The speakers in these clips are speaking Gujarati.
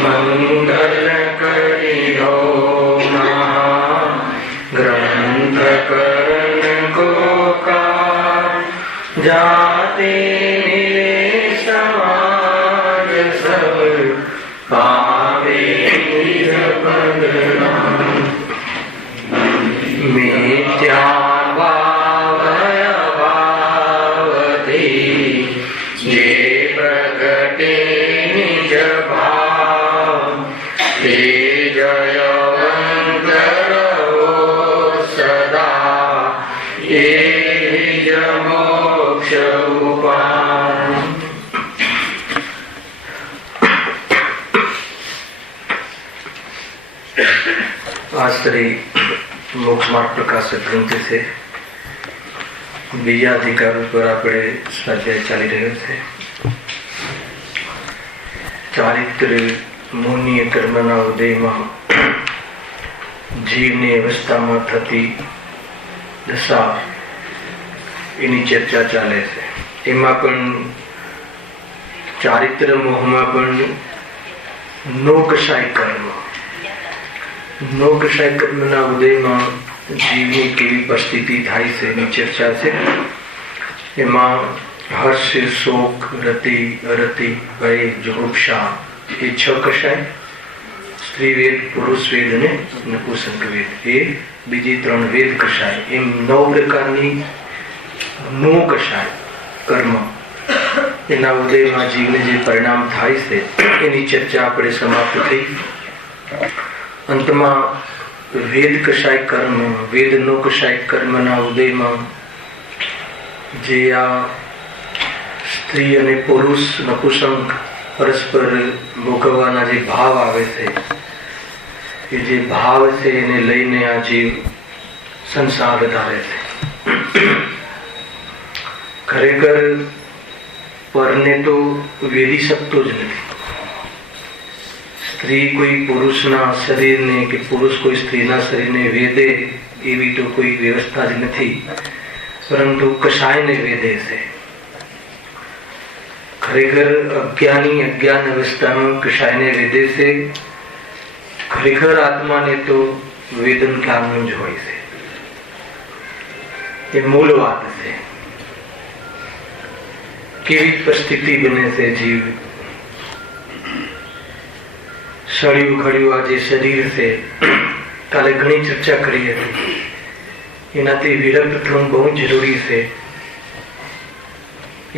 મંગલ કરી હો ગ્રંથ કરણ કો કા જાતે સમાજ સબ પાવે નિજ પદના મિથ્યા ભાવય ભાવથી જે પ્રગટે નિજ ભાવ તે જયવંત રહો સદા એ જ મોક્ષ ઉપાય. આ શ્રી મોક્ષ માર્ગ પ્રકાશક ગ્રંથ છે. બીજા અધિકાર ઉપર આપણે સ્વાધ્યાય ચાલી રહ્યો છે. ચારિત્ર મુનિય કર્મના ઉદયમાં જીવની અવસ્થામાં થતી દશા એની ચર્ચા ચાલે છે. એમાં પણ ચારિત્ર મોહમાં પણ નોકશાય કર્મ, નોકશાય કર્મના ઉદયમાં જીવની કેવી પરિસ્થિતિ થાય છે એની ચર્ચા છે. એમાં હર્ષ, શોક, રતિ, અરતિ, ભય, જુગુપ્સા એ 6 કશાય, સ્ત્રી વેદ, પુરુષ વેદ અને નપુંસક વેદ એ બીજી 3 વેદ કશાય, એમ 9 પ્રકારની નો કશાય કર્મ એના ઉદયમાં જીવને જે પરિણામ થાય છે એની ચર્ચા આપણે સમાપ્ત થઈ. અંતમાં વેદ કશાય કર્મ, વેદ નો કશાય કર્મના ઉદયમાં જે આ સ્ત્રી અને પુરુષ નપુંસક પરસ્પર ભોગવવાના જે ભાવ આવે છે એ જે ભાવ છે એને લઈને આ જીવ સંસાર વધારે છે. ખરેખર પરને તો વેદી શકતો જ નથી. સ્ત્રી કોઈ પુરુષના શરીરને કે પુરુષ કોઈ સ્ત્રીના શરીરને વેદે એવી તો કોઈ વ્યવસ્થા જ નથી, પરંતુ કશાયને વેદે છે. ખરેખર અજ્ઞાની અજ્ઞાન અવસ્થામાં કશાયને વેદે છે. ખરેખર આત્માને તો વેદન જ્ઞાનનું જ હોય છે. એ મૂળ વાત છે. કેવી પરિસ્થિતિ બને છે જીવ સળિયું ખળિયું આ જે શરીર છે, કાલે ઘણી ચર્ચા કરી હતી. એનાથી વિરક્ત થવું બહુ જરૂરી છે.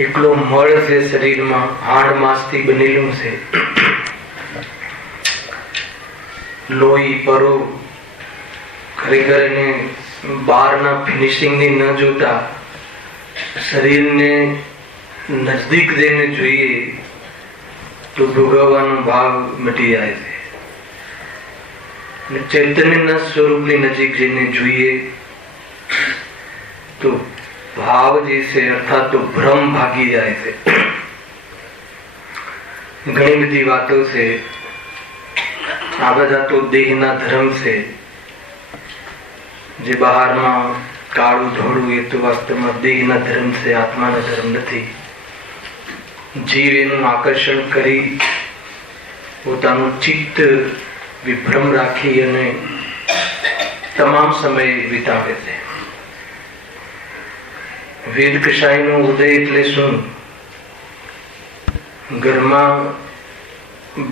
એકલો મળ છે શરીરમાં, હાડ માંસથી બનેલું છે. લોહી પરો ખરેખર એને બહારના ફિનિશિંગની ન જોતા શરીરને નજદીક જઈને જોઈએ તો ભોગવવાનો ભાવ મટી જાય છે. ચૈતન્યના સ્વરૂપની નજીક જઈને જોઈએ તો ભાવ જે છે અર્થાત તો ભ્રમ ભાગી જાય છે. ઘણી બધી વાતો છે. આ બધા તો દેહના ધર્મ છે. જે બહારમાં કાળું ધોળું એ તો વાસ્તવમાં દેહના ધર્મ છે, આત્માના ધર્મ નથી. જીવ એનું આકર્ષણ કરી પોતાનું ચિત્ત વિભ્રમ રાખી અને તમામ સમય વિતાવે છે. વેદ કશાયનો ઉદય એટલે શું? ઘરમાં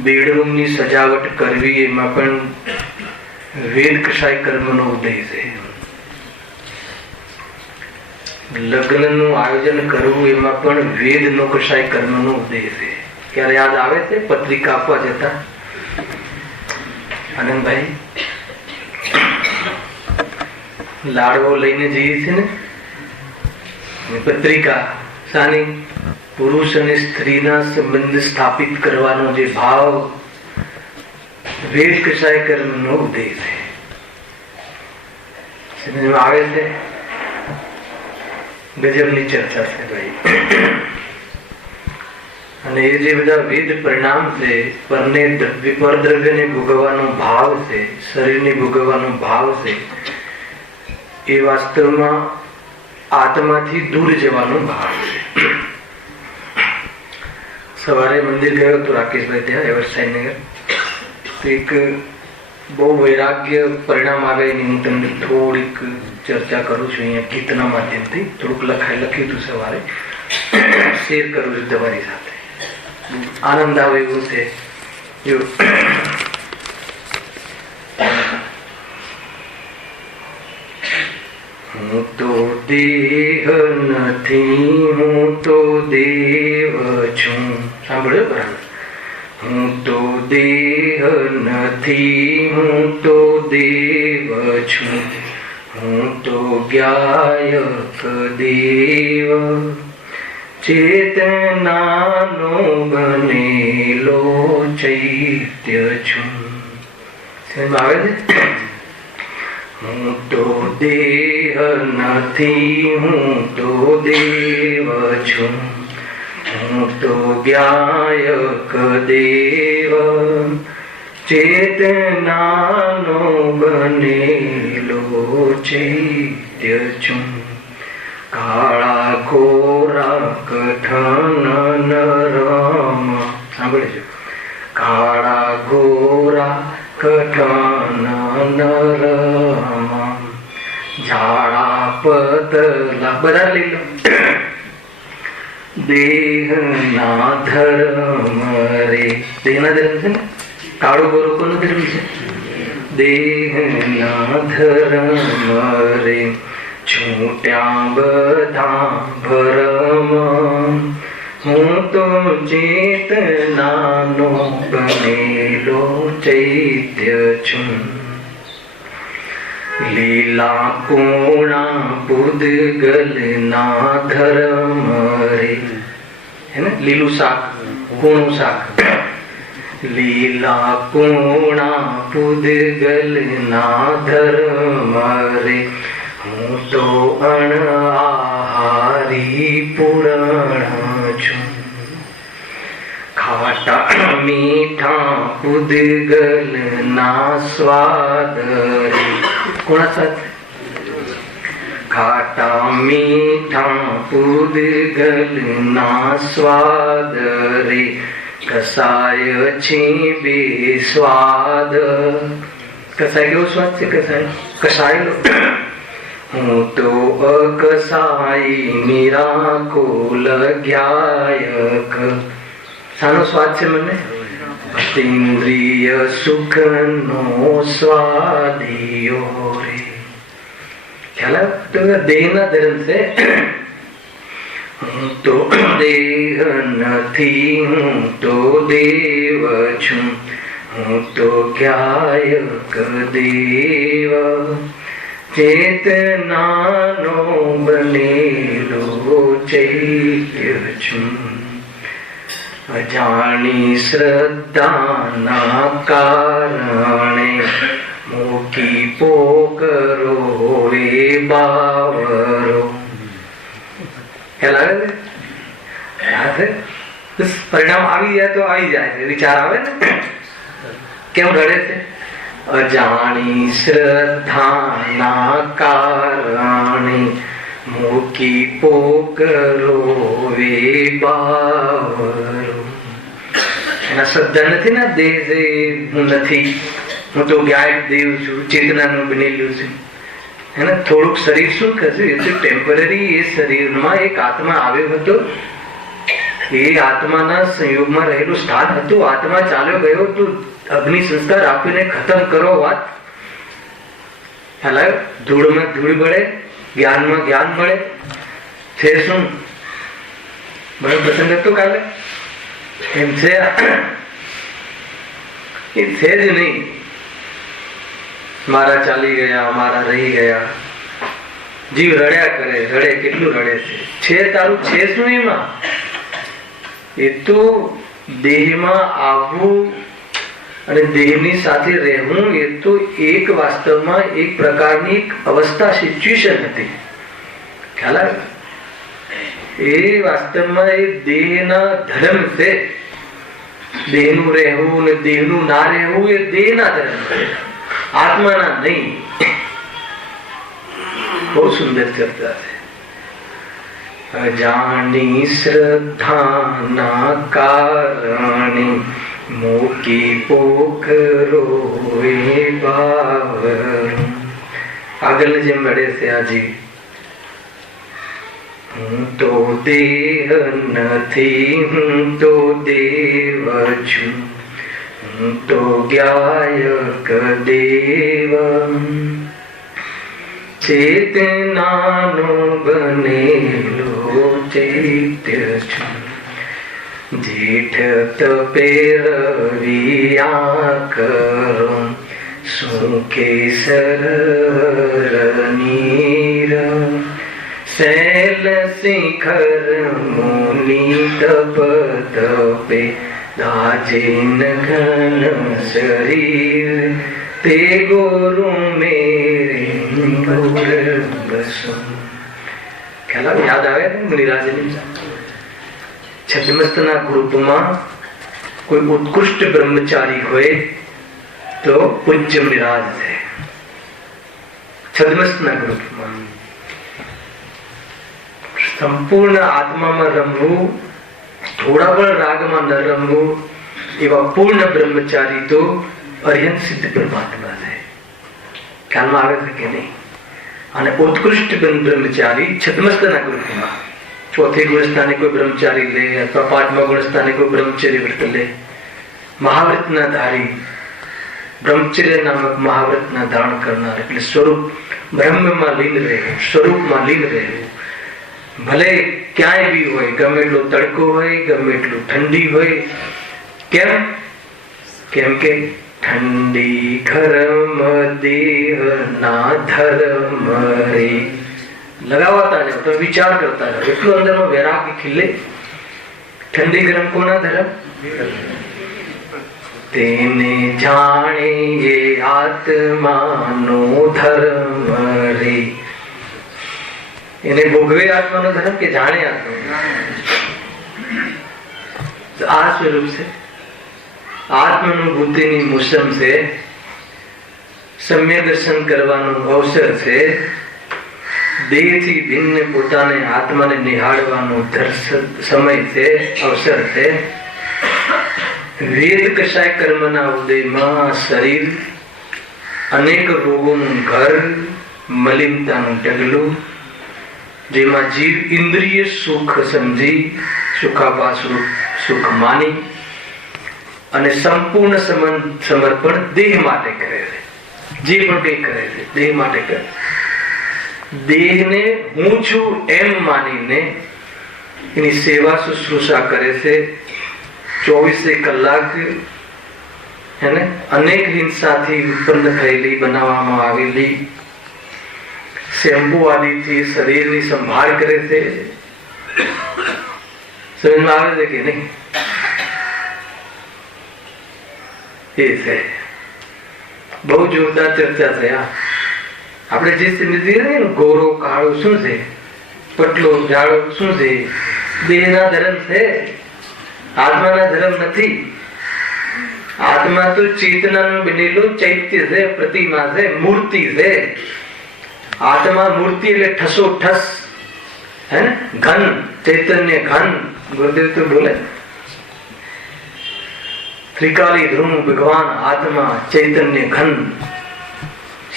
બેડરૂમની સજાવટ કરવી એમાં પણ વેદ કશાય કર્મનો ઉદય છે. લગ્નનું આયોજન કરવું એમાં પણ વેદ નો કશાય કર્મનો ઉદય છે. ક્યારે યાદ આવે છે પત્રિકા આપવા જતા આનંદભાઈ લાડવો લઈને જઈએ છે ને, પત્રિકા સાની પુરુષ અને સ્ત્રીના સંબંધ સ્થાપિત કરવાનો જે ભાવ વેદ કશાય કર્મનો ઉદય છે. સમજમાં આવે છે? ગજબની ચર્ચા છે ભાઈ. અને એ જે બધા વેદ પરિણામ છે, પરદ્રવ્યને ભોગવવાનો ભાવ છે, શરીરને ભોગવવાનો ભાવ છે, એ વાસ્તવમાં આત્માથી દૂર જવાનો ભાવ છે. સવારે મંદિર ગયો હતો રાકેશભાઈ ત્યાં એવરસાઇડ નગર. એક બહુ વૈરાગ્ય પરિણામ આવે એની હું તમને થોડીક ચર્ચા કરું છું અહીંયા ગીતના માધ્યમથી. થોડુંક લખ્યું હતું સવારે, શેર કરું છું તમારી સાથે. આનંદ આવે એવું છે. જો હું તો દેહ નથી, હું તો દેવ છું. સાંભળ્યો બરાબર? હું તો દેહ નથી, હું તો દેવ છું. હું તો ગાયક દેવ ચેતનાનો બનેલો ચૈત્ય છું. આવે છે? હું તો દેહ નથી, હું તો દેવ છું. હું તો ગાયક દેવ ચેતનાનો બનેલો ચૈત્ય છું. કાળા કોરા કઠન નરમ. સાંભળજો. કાળા ગોરા કઠન નરમ ઝાડા પતલા. બધા લઈ લો. દેહના ધર્મ રે. દેહના ધર્મ છે ને? કાળો ગોરો કોનો ધર્મ છે? દેહના ધર્મ રે છૂટ્યા બધા ભરમ. હું તો ચેતનાનો બનેલો ચૈત્ય છું. લીલા કોણા પૂદગલના ધર્મ રે. હે ને? લીલું શાક, કોણું શાક. લીલા કોણા પૂદગલના ધર્મ રે. હું તો અણઆહારી પૂરણ છું. ખાટા મીઠા પૂદગલના સ્વાદ રે. કોના સ્વાદ? ખાટા મીઠા પૂદગલના સ્વાદ રે. કસાય છે બે સ્વાદ. કસાય કેવો સ્વાદ છે? કસાય કસાયેલો. હું તો અકસાઈ નિરાકુલ ગાયક. શાનો સ્વાદ છે મને? ઇન્દ્રિય સુખનો સ્વાદિયો રે. ખ્યાલ આવે? દેહના ધર્મ છે. હું તો દેહ નથી, હું તો દેવ છું. હું તો ગાયક દેવ ચેતનાનો બનેલો ચૈત્ય છું. અજાણી શ્રદ્ધાના કારણે મોટી પોકરો રે બાવરો. ખ્યાલ આવે? પરિણામ આવી જાય તો આવી જાય છે. વિચાર આવે ને? કેમ રડે છે? અજાણી શ્રદ્ધાના કારણે મૂકી પોકરો વે બાવરો. એના શ્રદ્ધા નથી ને? દેહ હું નથી, હું તો ગાયક દેવ છું, ચેતનાનું બનેલું છું. એને થોડુંક શરીર શું કરશે? એ તો ટેમ્પરરી. એ શરીરમાં એક આત્મા આવ્યો હતો. એ આત્માના સંયોગમાં રહેલું સ્થાન હતું. આત્મા ચાલ્યો ગયો તો અગ્નિ સંસ્કાર આપીને ખતમ કરો વાત. ખ્યાલ? ધૂળમાં ધૂળ મળે, જ્ઞાનમાં જ્ઞાન મળે. છે શું? મને પસંદ હતું કાલે એમ છે? એ છે જ નહીં. મારા ચાલી ગયા, મારા રહી ગયા. જીવ રડ્યા કરે. રડે, કેટલું રડે છે? તારું છે શું એમાં? એ તો દેહમાં આવવું અને દેહની સાથે રહેવું એ તો એક વાસ્તવમાં એક પ્રકારની એક અવસ્થા, સિચ્યુએશન હતી. ખ્યાલ આવે? એ વાસ્તવમાં એ દેહના ધર્મ છે. દેહનું રહેવું ને દેહનું ના રહેવું એ દેહના ધર્મ છે, આત્માના નહીં. બહુ સુંદર ચર્ચા છે. અજાણી શ્રદ્ધાના કારણે મૂકી પોખરો બાવરું. આગળ જેમ લડે છે આ જીવ, હું તો દેહ નથી, હું તો દેવ છું, હું તો ગાયક દેવ, ચેતનાનો બનેલો ચૈત્ય છું, જેઠ તપે રવિયા કરો, સુખે સરળ નીર, શૈલ શિખર મુનિ તપ તપે, દાજેન ઘન શરીર, તે ગુરુ મેરે ગુર બસો. ખ્યાલ યાદ આવે ને મુનિરાજની? છદ્મસ્તના ગ્રુપમાં કોઈ ઉત્કૃષ્ટ બ્રહ્મચારી હોય તો પૂજ્ય મુનિરાજ છે. છદ્મસ્તના ગ્રુપમાં સંપૂર્ણ આત્મામાં રમવું, થોડા પણ રાગમાં ન રમવું, એવા પૂર્ણ બ્રહ્મચારી તો અર્યંત સિદ્ધ પરમાત્મા છે. ખ્યાલમાં આવે છે કે નહીં? અને ઉત્કૃષ્ટ બ્રહ્મચારી છદ્મસ્તના ગ્રુપમાં ચોથી ગુણસ્થાને કોઈ બ્રહ્મચારી લે, અથવા પાંચમા ગુણસ્થાને કોઈ બ્રહ્મચર્ય વ્રત લે. મહાવ્રતના ધારી, બ્રહ્મચર્ય નામક મહાવ્રતના ધારણ કરનાર, એટલે સ્વરૂપ બ્રહ્મમાં લીન રહેવું, સ્વરૂપમાં લીન રહેવું. ભલે ક્યાંય બી હોય, ગમે એટલો તડકો હોય, ગમે એટલું ઠંડી હોય. કેમ? કેમ કે ઠંડી ગરમ દેહ ના ધર્મ રે. લગાવતા જાઓ, તમે વિચાર કરતા જાઓ, એટલું અંદરનો વૈરાગ્ય ખીલે. ઠંડી ગરમ કોના ધર્મ? તેને જાણે એ આત્માનો ધર્મ રે. એને ભોગવે આત્માનો ધર્મ કે જાણે આત્મા? આ સ્વરૂપ છે. આત્માનુભૂતિની મોસમ છે, સમ્ય દર્શન કરવાનો અવસર છે, દેહથી ભિન્ન પોતાને આત્માને નિહાળવાનો સમય છે, અવસર છે. વેદ કશાય કર્મના ઉદયમાં શરીર અનેક રોગોનું ઘર, મલિનતાનું ટગલું, જેમાં જીવ ઇન્દ્રિય સુખ સમજી, સુખાભાસ સુખ માની અને સંપૂર્ણ સમર્પણ દેહ માટે કરે છે. જે પણ કંઈ કરે છે દેહ માટે કરે. દેહને હું છું એમ માનીને એની સેવા શુશ્રૂષા કરે છે. 24 કલાક એને અનેક હિંસાથી ઉત્પન્ન થયેલી, બનાવવામાં આવેલી શેમ્પુ આદિથી શરીરની સંભાળ કરે છે. સમજમાં આવે છે કે નહીં? એ છે બહુ જોરદાર ચર્ચા છે. આપણે જે સમજીએ ને, ગોરો કાળો શું છે, પટલો જાડો શું છે, દેહના ધર્મ છે, આત્માના ધર્મ નથી. આત્મા તો ચેતનાનું બનેલું ચૈત્ય છે, પ્રતિમા છે, મૂર્તિ છે. આત્મા મૂર્તિ એટલે ઠસો ઠસ, હે ને, ઘન, ચૈતન્ય ઘન. ગુરુદેવ તો બોલે ત્રિકાલી ધ્રુવ ભગવાન આત્મા ચૈતન્ય ઘન.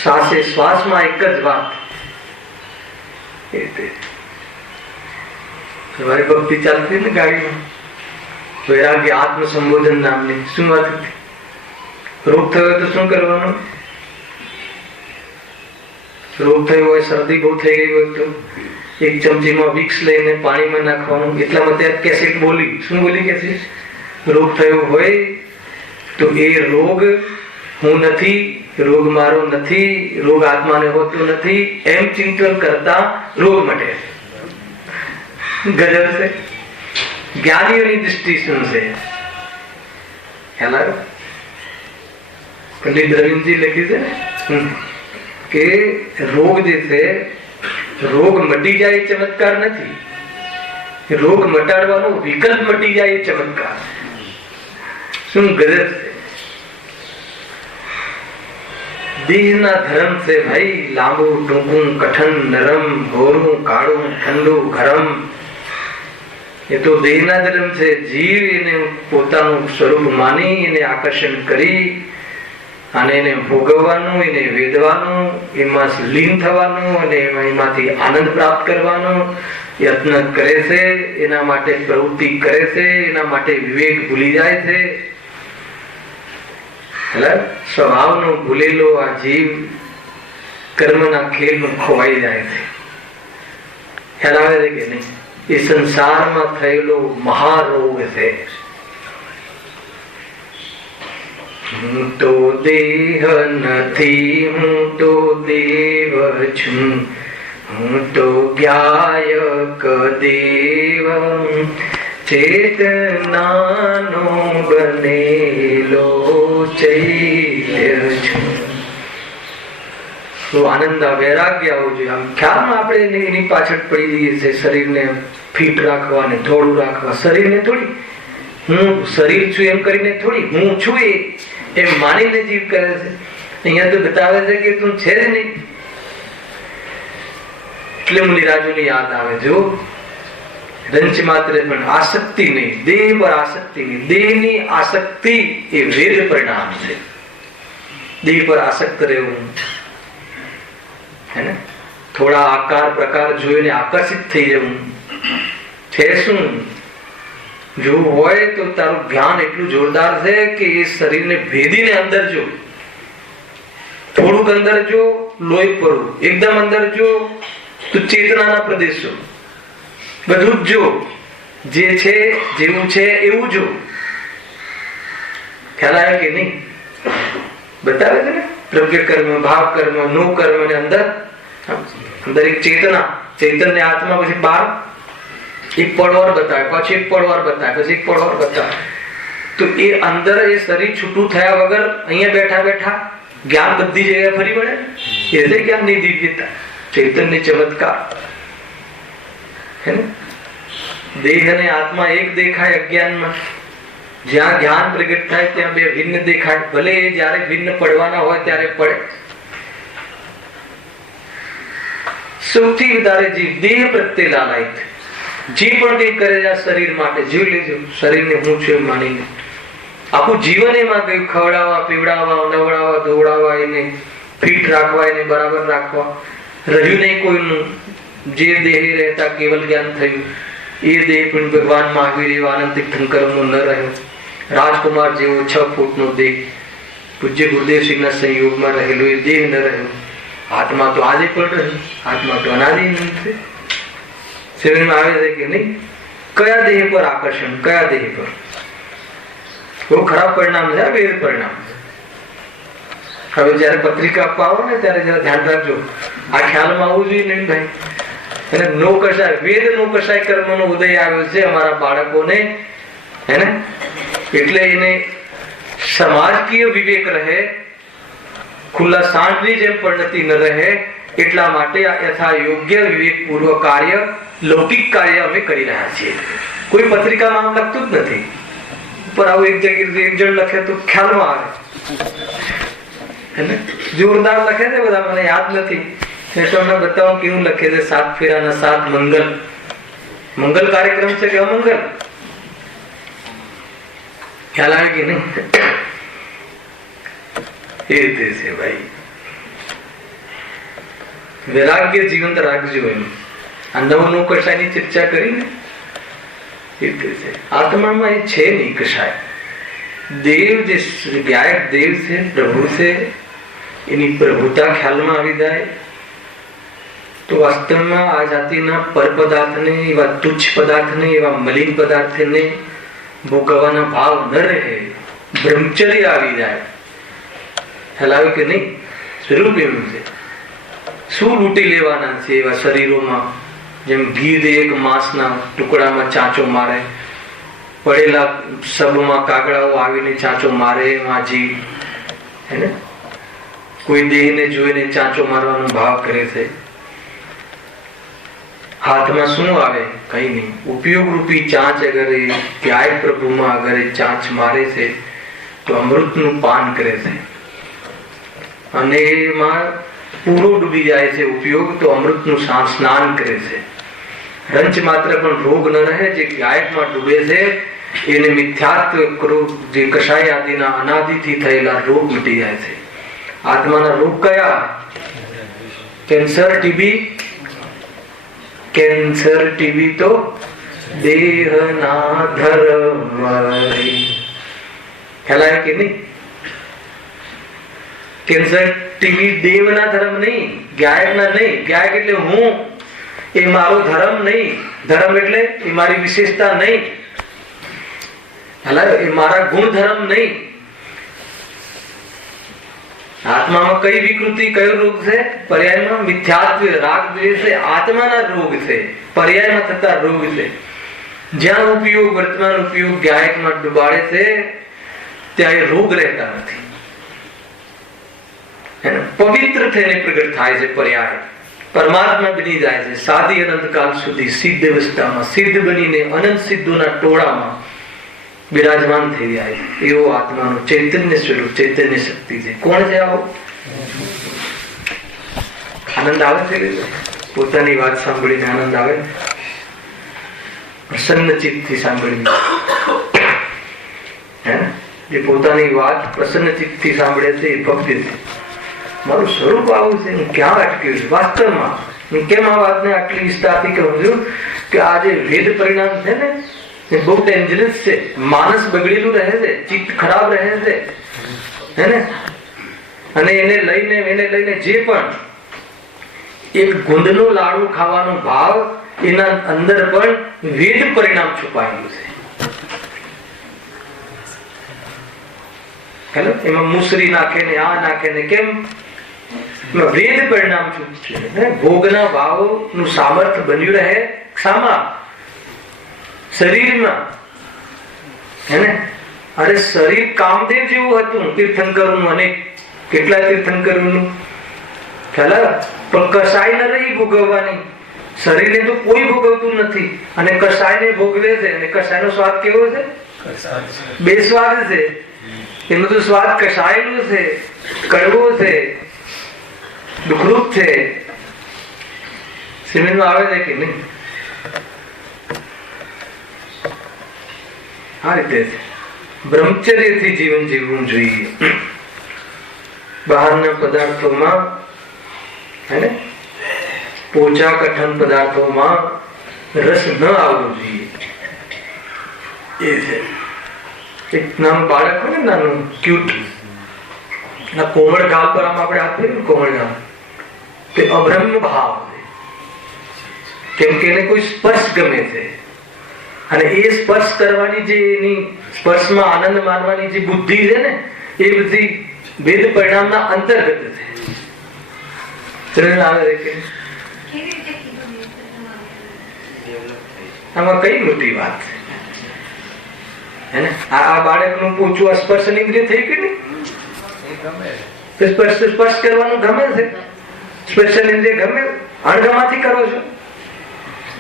શ્વાસે શ્વાસમાં એક જ વાત. તમારી ભક્તિ ચાલતી ને ગાડીમાં, વૈરાગ્ય આત્મ સંબોધન નામની શું વાત હતી? રોગ થયો તો શું કરવાનું? રોગ થયો હોય, શરદી બહુ થઈ ગઈ હોય તો એક ચમચીમાં વિક્સ લઈને પાણીમાં નાખવાનું. એટલામાં ત્યાં કેસેટ બોલી, શું બોલી? કેસેટ. રોગ થયો હોય તો એ રોગ હું નથી, રોગ મારો નથી, રોગ આત્માને હોતો નથી, એમ ચિંતન કરતા રોગ મટે. ગજબ છે. જ્ઞાનીઓની દૃષ્ટિ શું છે? ખ્યાલ પંડિત રવિન્દ્રજી લખી છે કે રોગ જે છે, રોગ મટી જાય એ ચમત્કાર નથી, રોગ મટાડવાનો વિકલ્પ મટી જાય એ ચમત્કાર. શું ગજબ છે! દેહના ધર્મ છે ભાઈ, લાંબુ ટૂંકું, કઠણ નરમ, ગોરું કાળું, ઠંડુ ગરમ, એ તો દેહના ધર્મ છે. જીવ એને પોતાનું સ્વરૂપ માની એને આકર્ષણ કરી અને એને ભોગવવાનું, એને વેદવાનું, એમાં લીન થવાનું અને એમાંથી આનંદ પ્રાપ્ત કરવાનો યત્ન કરે છે. એના માટે પ્રવૃત્તિ કરે છે, એના માટે વિવેક ભૂલી જાય છે. સ્વભાવનો ભૂલેલો આ જીવ કર્મના ખેલમાં ખોવાઈ જાય છે. ખ્યાલ આવે છે કે નહીં? એ સંસારમાં થયેલો મહારોગ છે. હું તો દેહ નથી, હું તો દેવ છું, હું તો જ્ઞાયક દેવ, ચેતનાનો બનેલો ચૈત્ય છું. તો આનંદ વૈરાગ્ય આવવું જોઈએ. આમ ખ્યાલમાં આપણે એની પાછળ પડી જઈએ છીએ. શરીરને ફિટ રાખવા ને થોડું રાખવા. શરીરને થોડી હું શરીર છું એમ કરીને થોડી હું છું એમ માનીને જીવ કરે છે. અહીંયા તો બતાવે છે કે તું છે જ નહીં. એટલે મુનિરાજોની યાદ આવે. જો રંચ માત્ર પણ આસક્તિ નહીં, દેહ પર આસક્તિ નહીં. દેહની આસક્તિ એ વેદ પરિણામ છે. દેહ પર આસક્ત રહેવું, હે ને, થોડા આકાર પ્રકાર જોઈને આકર્ષિત થઈ જવું છે. શું જોવું હોય તો તારું જ્ઞાન એટલું જોરદાર છે કે એ શરીરને ભેદીને અંદર જો, થોડુંક અંદર જો, લોહી પડવું એકદમ અંદર જો, તો ચેતનાના પ્રદેશો બધું જ જો, જે છે જેવું છે એવું જો. ખ્યાલ આવે કે નહીં? બતાવે છે ને દ્રવ્ય કર્મ, ભાવ કર્મ, નો કર્મ ને અંદર એક ચેતના, ચૈતન્ય આત્મા, પછી બાર એક પડવાર બતાવે, પછી એક પડવાર બતાવે, પછી એક પડવાર બતાવે. તો એ અંદર એ શરીર છૂટું થયા વગર અહીંયા બેઠા બેઠા જ્ઞાન બધી જગ્યાએ ફરી વળે. એ જ્ઞાન ની દિવ્યતા, ચૈતન્ય ચમત્કાર, હે ને. દેહ અને આત્મા એક દેખાય અજ્ઞાનમાં. જ્યાં જ્ઞાન પ્રગટ થાય ત્યાં બે ભિન્ન દેખાય. ભલે એ જયારે ભિન્ન પડવાના હોય ત્યારે પડે. સૌથી વધારે જીવ દેહ પ્રત્યે લાલાયિત. જે પણ કઈ કરે આ શરીર માટે જીવ લેજો. શરીરને હું છું એમ માનીને આખું જીવન એમાં ગયું. ખવડાવવા, પીવડાવવા, નવડાવવા, ધોવડાવવા, એને ફિટ રાખવા, એને બરાબર રાખવા. રહ્યું નહીં કોઈનું. જે દેહે રહેતા કેવલ જ્ઞાન થયું એ દેહ પણ ભગવાન મહાવીર એવા આનંદ તીર્થંકરનો ન રહ્યો. રાજકુમાર જેવો 6 ફૂટનો દેહ પૂજ્ય ગુરુદેવસિંહના સંયોગમાં રહેલો એ દેહ ન રહ્યો. આત્મા તો આજે પણ રહ્યો. આત્મા તો અનાદિ છે. સમજમાં આવે છે કે નહીં? કયા દેહ પર આકર્ષણ, કયા દેહ પર? બહુ ખરાબ પરિણામ છે, વેદ પરિણામ. હવે જયારે પત્રિકા આપવા આવો ને ત્યારે જરા ધ્યાન રાખજો. આ ખ્યાલમાં આવવું જોઈએ નહીં ભાઈ. અને નો કશાય, વેદ નો કશાય કર્મનો ઉદય આવ્યો છે અમારા બાળકોને, હે ને. એટલે એને સમાજકીય વિવેક રહે, ખુલ્લા સાંઢની જેમ પરિણતિ ન રહે. એટલા માટે આ યથા યોગ્ય વિવેક પૂર્વ કાર્ય, લૌકિક કાર્ય અમે કરી રહ્યા છીએ. કોઈ પત્રિકામાં આમ લખતું જ નથી. ઉપર આવું એક જગ્યાએ એક જણ લખે તો ખ્યાલમાં આવે, જોરદાર લખે છે બધા, મને યાદ નથી. બતાવો કેવું લખે છે. 7 ફેરાના 7 મંગલ. મંગલ કાર્યક્રમ છે કે અમંગલ? ખ્યાલ આવે કે નહીં? એ રીતે છે ભાઈ. વૈરાગ્ય જીવંત રાખજો. એમ આ નવું કશાયની ચર્ચા કરીને એ રીતે છે. આત્મામાં એ છે નહીં કશાય. દેવ જે ગાયક દેવ છે, પ્રભુ છે, એની પ્રભુતા ખ્યાલમાં આવી જાય તો વાસ્તવમાં આ જાતિના પર પદાર્થને, એવા તુચ્છ પદાર્થને, એવા મલિન પદાર્થને ભોગવવાના ભાવ ન રહે. બ્રહ્મચર્ય આવી જાય. ખ્યાલ કે નહીં? સ્વરૂપ એવું છે. શું લૂંટી લેવાના છે એવા શરીરોમાં? જેમ ગીધ એક માંસના ટુકડામાં ચાંચો મારે, પડેલા સબમાં કાગડાઓ આવીને ચાંચો મારે, એમાં જીવ, હે ને. કોઈ દેહને જોઈને ચાંચો મારવાનો ભાવ કરે છે. હાથમાં શું આવે? કઈ નહીં. ઉપયોગ રૂપી ચાંચ અગર એ ત્યાય પ્રભુમાં અગર એ ચાંચ મારે છે તો અમૃતનું પાન કરે છે. અને એમાં પૂરો ડૂબી જાય છે ઉપયોગ તો અમૃતનું સ્નાન કરે છે. રંચ માત્ર પણ રોગ ન રહે. જે ગાયકમાં ડૂબે છે એને મિથ્યાત્વ ક્રોધ જે કષાય આદિના અનાદિથી થયેલા રોગ મટી જાય છે. આત્માના રોગ કયા? Cancer, TB. કેન્સર, ટીબી તો દેહના ધર્મ ખ્યાલ કે નહીં? કેન્સર, ટીબી દેવના ધર્મ નહીં, ગાયકના નહીં. ગાયક એટલે હું, એ મારો ધર્મ નહીં. ધર્મ એટલે એ મારી વિશેષતા નહીં, એ મારા ગુણ ધર્મ નહીં. આત્મામાં કઈ વિકૃતિ, કયો રોગ છે? પર્યાયમાં મિથ્યાત્વ, રાગ, દ્વેષ છે. આત્માના રોગ છે, પર્યાયમાં થતા રોગ છે. જ્યાં ઉપયોગ, વર્તમાન ઉપયોગ ગાયકમાં ડુબાડે છે ત્યાં એ રોગ રહેતા નથી. પવિત્ર થઈને પ્રગટ થાય છે પર્યાય, પરમાત્મા બની જાય છે. સાદી અનંતકાલ સુધી સિદ્ધ અવસ્થામાં સિદ્ધ બનીને અનંત સિદ્ધોના ટોળામાં બિરાજમાન થઈ જાય. એવો આત્માનું ચૈતન્ય સ્વરૂપ, ચૈતન્ય શક્તિ છે. કોણ છે આવો? આનંદ આવે છે? પોતાની વાત સાંભળીને આનંદ આવે? પ્રસન્ન ચિત્તથી સાંભળીને, જે પોતાની વાત પ્રસન્ન ચિત્તથી સાંભળે છે એ ભક્તિ છે. મારું સ્વરૂપ આવું છે, હું ક્યાં અટક્યું છું વાસ્તવમાં? હું કેમ આ વાતને આટલી વિસ્તારથી કહું છું કે આ જે વેદ પરિણામ છે ને એ બહુ ડેન્જરસ છે. માનસ બગડેલું રહે છે, ચિત્ત ખરાબ રહે છે, હે ને? અને એને લઈને જે પણ એક ગુંદનો લાડુ ખાવાનો ભાવ, એના અંદર પણ વેદ પરિણામ છુપાયેલું છે. એમાં મુસરી નાખે ને આ નાખે ને, કેમ? વેદ પરિણામ છે. ભોગના ભાવનું સામર્થ્ય બન્યું રહે શામાં? શરીરમાં, હે ને? અરે શરીર કામદેવ જેવું હતું તીર્થંકરોનું, અને કેટલા તીર્થંકરોનું ખ્યાલ. પણ કસાય ન રહી ભોગવવાની. શરીરને તો કોઈ ભોગવતું નથી અને કસાયને ભોગવે છે. અને કસાયનો સ્વાદ કેવો છે? બે સ્વાદ છે. એનો તો સ્વાદ કસાયેલો છે, કડવો છે, દુઃખરૂપ છે. સમજમાં આવે છે કે નહીં? આ રીતે બ્રહ્મચર્યથી જીવન જીવવું જોઈએ. બહારના પદાર્થોમાં, હે ને, પોચા કઠણ પદાર્થોમાં રસ ન આવવો જોઈએ. એ છે. એક નાનું બાળક હોય ને, નાનું ક્યુટ, કોમળ ગાલ પર આમ આપણે આપીએ ને, કોમળ ગાલ, તે અબ્રહ્મ ભાવ છે. કેમ કે એને કોઈ સ્પર્શ ગમે છે, અને એ સ્પર્શ કરવાની જે એની સ્પર્શમાં આનંદ માનવાની જે બુદ્ધિ છે ને, એ બધી વેદ પરિણામના અંતર્ગત છે. આમાં કઈ મોટી વાત છે? આ બાળકનું પૂછવું સ્પર્શ ઇન્દ્રિય થઈ કે નહીં? સ્પર્શ કરવાનું ગમે છે, સ્પર્શ ઇન્દ્રિય ગમે, અણગમાથી કરો છો.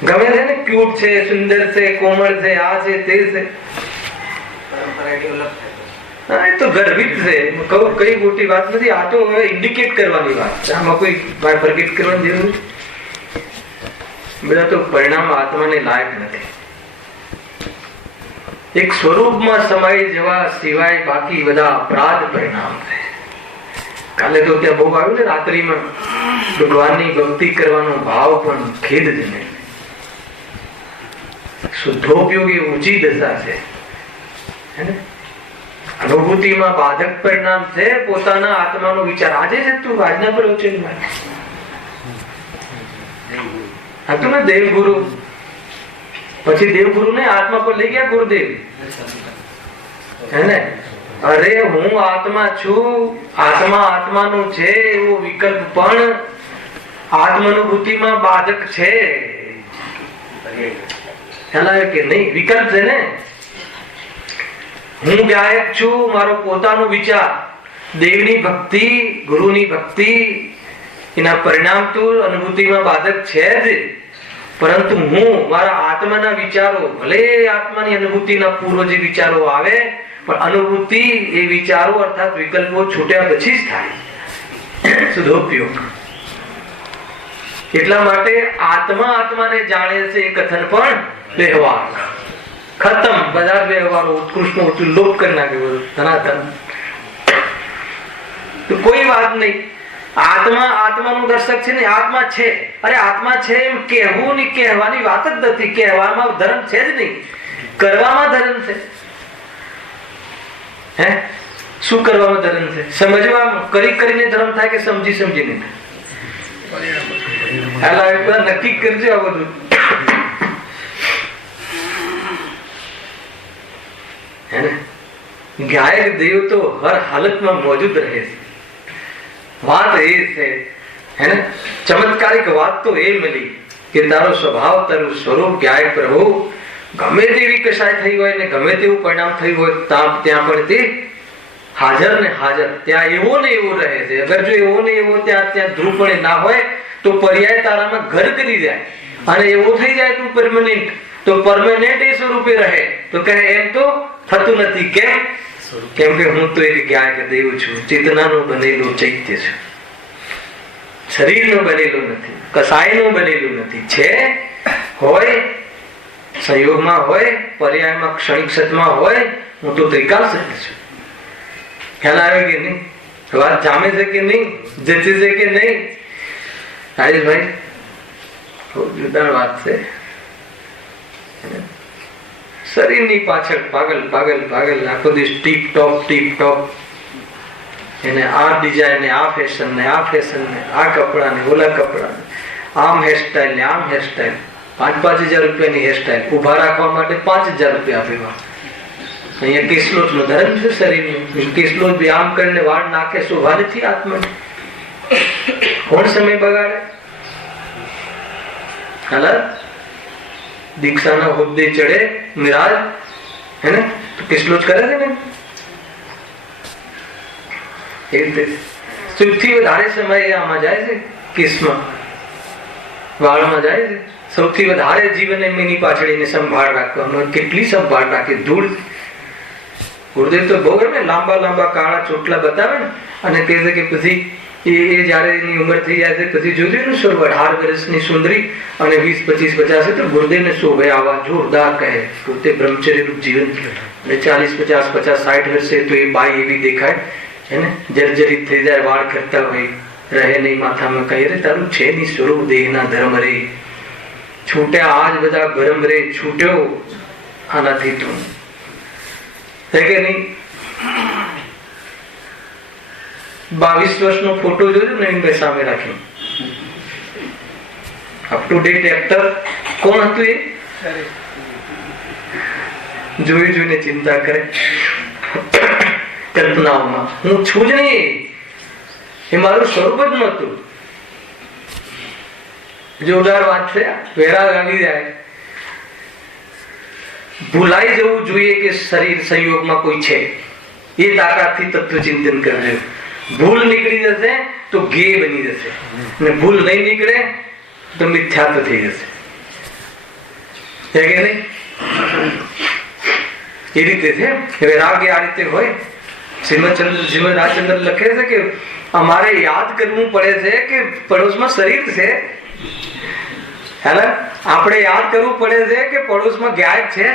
ગમે છે ને, ક્યુટ છે, સુંદર છે, કોમળ છે, આ છે, તે છે. હા, એ તો ગર્વિત છે. કઈ મોટી વાત નથી. આ તો હવે ઇન્ડિકેટ કરવાની વાત છે. આમાં કોઈ પ્રગટ કરવાની જરૂર નથી. બધા તો પરિણામ આત્માને લાયક નથી. એક સ્વરૂપમાં સમાઈ જવા સિવાય બાકી બધા અપરાધ પરિણામ છે. કાલે તો ત્યાં બહુ આવ્યું ને, રાત્રિમાં ભગવાનની ભક્તિ કરવાનો ભાવ પણ ખેદજનક. શુદ્ધોપયોગી ઊંચી દશા છે. અનુભૂતિમાં બાધક પરિણામ છે પોતાના આત્માનો વિચાર. આજે છે તું આજના પ્રવચનમાં હતું ને દેવગુરુ, પછી દેવગુરુ ને આત્મા પર લઈ ગયા ગુરુદેવ, હે ને? અરે હું આત્મા છું, આત્મા આત્માનું છે એવો વિકલ્પ પણ આત્માનુભૂતિમાં બાધક છે. કે નહીં? વિકલ્પ છે ને. હું ગાયક છું, મારો પોતાનો વિચાર, દેવની ભક્તિ, ગુરુની ભક્તિ, એના પરિણામ તો અનુભૂતિમાં બાધક છે જ. પરંતુ હું મારા આત્માના વિચારો, ભલે આત્માની અનુભૂતિના પૂર્વ જે વિચારો આવે, પણ અનુભૂતિ એ વિચારો અર્થાત વિકલ્પો છૂટ્યા પછી જ થાય. શુદ્ધોપયોગ એટલા માટે આત્મા આત્માને જાણે છે એ કથન પણ વ્યવહાર ખતમ. બધા વ્યવહારો ઉત્કૃષ્ટ લોપ કરી નાખે બધું ધનાધન. તો કોઈ વાત નહીં. આત્મા આત્માનું દર્શક છે ને, આત્મા છે. અરે આત્મા છે એમ કહેવું નહીં, કહેવાની વાત જ નથી. કહેવામાં ધર્મ છે જ નહીં, કરવામાં ધર્મ છે. હે શું કરવામાં ધર્મ છે? સમજવામાં. કરી કરીને ધર્મ થાય કે સમજી સમજીને? નક્કી કરજો આ બધું. હે ને ગાયક દેવ તો હર હાલતમાં મોજૂદ રહે છે. વાત એ છે, હે ને ચમત્કારિક વાત તો એ મળી કે તારો સ્વભાવ, તારું સ્વરૂપ ગાયક પ્રભુ ગમે તેવી કશાય થઈ હોય ને ગમે તેવું પરિણામ થયું હોય ત્યાં પણ તે હાજર ને હાજર. ત્યાં એવો ને એવો રહે છે. અગર જો એવો ને એવો ત્યાં ધ્રુવપણે ના હોય તો પર્યાય તારામાં ઘર કરી જાય. અને એવો થઈ જાય તું પરમેનન્ટ, તો પરમેનન્ટ એ સ્વરૂપે રહે. તો કહે એમ તો થતું નથી. કેમ કે હું તો એક ગાયક દેવ છું, ચેતનાનું બનેલું ચૈત્ય છું. શરીરનું બનેલું નથી, કસાયનું બનેલું નથી. છે હોય સંયોગમાં હોય, પર્યાયમાં ક્ષણિક સતમાં હોય. હું તો ત્રિકાલ સત્ય છું. ખ્યાલ આવે કે નહીં? વાત જામે છે કે નહીં? જચે છે કે નહીં? રાજેશભાઈ બહુ જોરદાર વાત છે. શરીરની પાછળ પાગલ પાગલ પાગલ આખો દિવસ ટીપ ટોપ. એને આ ડિઝાઇન ને આ ફેશન ને આ ફેશન ને આ કપડા ને ઓલા કપડા ને આમ હેરસ્ટાઈલ ને આમ હેરસ્ટાઈલ. 5,000 રૂપિયાની હેરસ્ટાઈલ ઉભા રાખવા માટે 5,000 રૂપિયા આપેવા. અહીંયા કેસલોચ નો ધર્મ છે શરીરનું. કેસલોચ બી આમ કરીને વાળ નાખે શોભા નથી આત્માને. કોણ સમય બગાડે? હાલ દીક્ષાના હોદ્દે ચડે મિરાજ, હે ને કેસલોચ કરે છે ને. એ રીતે સૌથી વધારે સમય આમાં જાય છે, કેસમાં વાળમાં જાય છે. સૌથી વધારે જીવન એમની પાછળ એને સંભાળ રાખવામાં. કેટલી સંભાળ રાખે. ધૂળ ગુરુદેવ તો બહુ ને લાંબા લાંબા કાળા ચોટલા બતાવે ને અને કહે છે કે પછી એ જયારે એની ઉંમર થઈ જાય છે પછી જોજો ને 18 વર્ષની સુંદરી અને 20, 25, 50 તો ગુરુદેવ ને શોભે આવા જોરદાર કહે. પોતે બ્રહ્મચર્યનું જીવન અને 40, 50, 60 વર્ષે તો એ બાઈ એવી દેખાય, હે ને જર્જરિત થઈ જાય, વાળ કરતા હોય, રહે નહીં માથામાં. કહે રે તારું છે નહીં સ્વરૂપ દેહના ધર્મ રે, છૂટ્યા આજ બધા ભરમ રે, છૂટ્યો આનાથી તું. હે કે નહીં? 22 વર્ષનો ફોટો જોજો ને એમ સામે રાખ્યો. અપ ટુ ડેટ એક્ટર કોણ હતું એ? જોઈને ચિંતા કરે કલ્પનાઓમાં. હું છું જ નહીં, એ મારું સ્વરૂપ જ નહોતું. જોરદાર વાત છે. વેરાગ આવી જાય. ભૂલાઈ જવું જોઈએ કે શરીર સંયોગમાં કોઈ છે. એ તાકાતથી તત્વ ચિંતન કરજો. ભૂલ નીકળી જશે તો ગે બની જશે, અને ભૂલ નહીં નીકળે તો મિથ્યાત્વ થઈ જશે. છે કે નહીં? એ રીતે છે. વૈરાગ્ય આ રીતે હોય. શ્રીમદ રાજચંદ્ર લખે છે કે અમારે યાદ કરવું પડે છે કે પડોશમાં શરીર છે. આપણે યાદ કરવું પડે છે કે પડોશમાં ગાયક છે.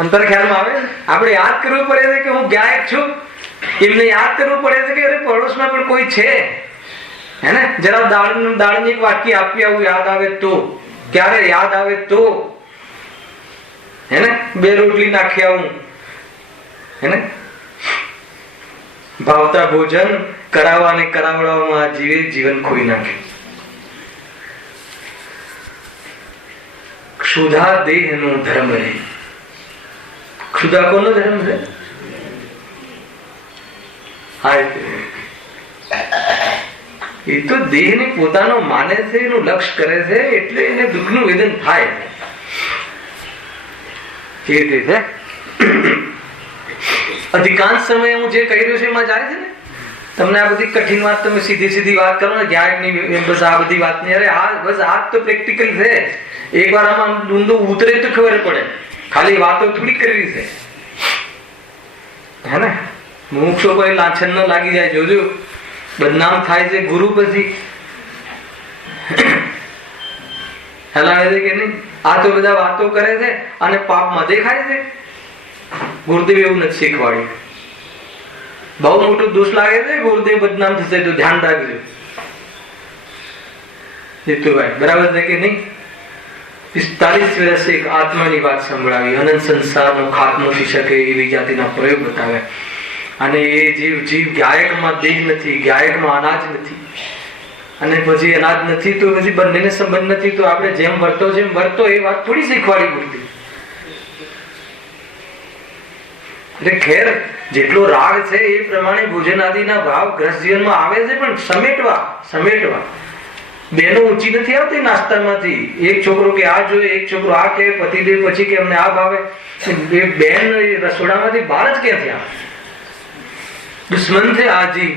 અંતર ખ્યાલમાં આવે. આપણે યાદ કરવું પડે છે કે હું ગાયક છું. એમને યાદ કરવું પડે છે કે અરે પડોશમાં પણ કોઈ છે. હે ને જરા દાળની એક વાટકી આપી આવું યાદ આવે તો. ક્યારે યાદ આવે તો. હે ને 2 રોટલી નાખી આવું. હે ને ભાવતા ભોજન કરાવવા ને કરાવડાવવામાં જીવે જીવન ખોઈ નાખે. ક્ષુધા દેહ નો ધર્મ રહે. ક્ષુધા કોનો ધર્મ છે? એ તો દેહને પોતાનો માને છે, એનું લક્ષ્ય કરે છે, એટલે એને દુઃખનું વેદન થાય. એ રીતે છે. અધિકાંશ સમય હું જે કહી રહ્યો છું એમાં જાય છે ને. તમને આ બધી કઠિન વાત તમે સીધી વાત કરો ને ગાયકની, બસ આ બધી વાત નહીં. અરે બસ આ તો પ્રેક્ટિકલ છે. એકવાર આમાં ડુંડું ઉતરે તો ખબર પડે. ખાલી વાતો થોડી કરવી છે. હે ને મુક્ષો કોઈ લાંછન ન લાગી જાય. જોજો બદનામ થાય છે ગુરુ પછી. હલાવે છે કે નહીં? આ તો બધા વાતો કરે છે અને પાપમાં દેખાય છે. ગુરુદેવ એવું નથી શીખવાડ્યું. બહુ મોટો દોષ લાગે છે, ગુરુદેવ બદનામ થશે તો ધ્યાન રાખજો. જીતુભાઈ બરાબર છે કે નહીં? 45 વર્ષે એક આત્માની વાત સંભળાવી, અનંત સંસારનો ખાત્મો થઈ શકે એવી જાતિના પ્રયોગ બતાવ્યા. અને એ જીવ ગાયકમાં દેહ નથી, ગાયકમાં અનાજ નથી, અને પછી અનાજ નથી તો પછી બંનેને સંબંધ નથી, તો આપણે જેમ વર્તો જેમ વર્તો એ વાત થોડી શીખવાડી પડતી. એટલે ખેર જેટલો રાગ છે એ પ્રમાણે ભોજન આદિના ભાવ ગ્રસ્ત જીવનમાં આવે છે, પણ સમેટવા બેનો ઊંચી નથી આવતી નાસ્તામાંથી. એક છોકરો કે આ જોઈએ, એક છોકરો આ કે, પતિદેવ પછી કે અમને આ ભાવે. એ બેન રસોડામાંથી બહાર જ ક્યાંથી આવે? દુશ્મન છે આ જીવ.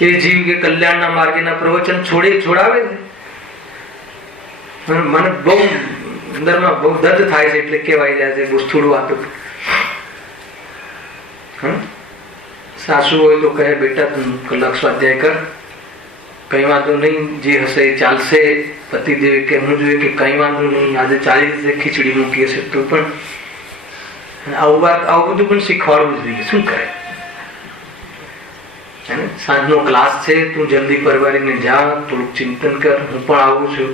એ જીવ કે કલ્યાણના માર્ગેના પ્રવચન છોડાવે છે. મને બહુ અંદરમાં બહુ દર્દ થાય છે, એટલે કહેવાય જાય છે બહુ થોડું વાતો. સાસુ હોય તો કહે બેટા તું કલાક સ્વાધ્યાય કર, કઈ વાંધો નહીં, જે હશે એ ચાલશે. પતિદેવ કે હું જોઈએ કે કઈ વાંધો નહીં, આજે ચાલી રીતે ખીચડી મૂકી હશે તો પણ. આવું બધું પણ શીખવાડવું જોઈએ. શું કરે? સાંજનો ક્લાસ છે, તું જલ્દી પરવારીને જા, થોડુંક ચિંતન કર, હું પણ આવું છું,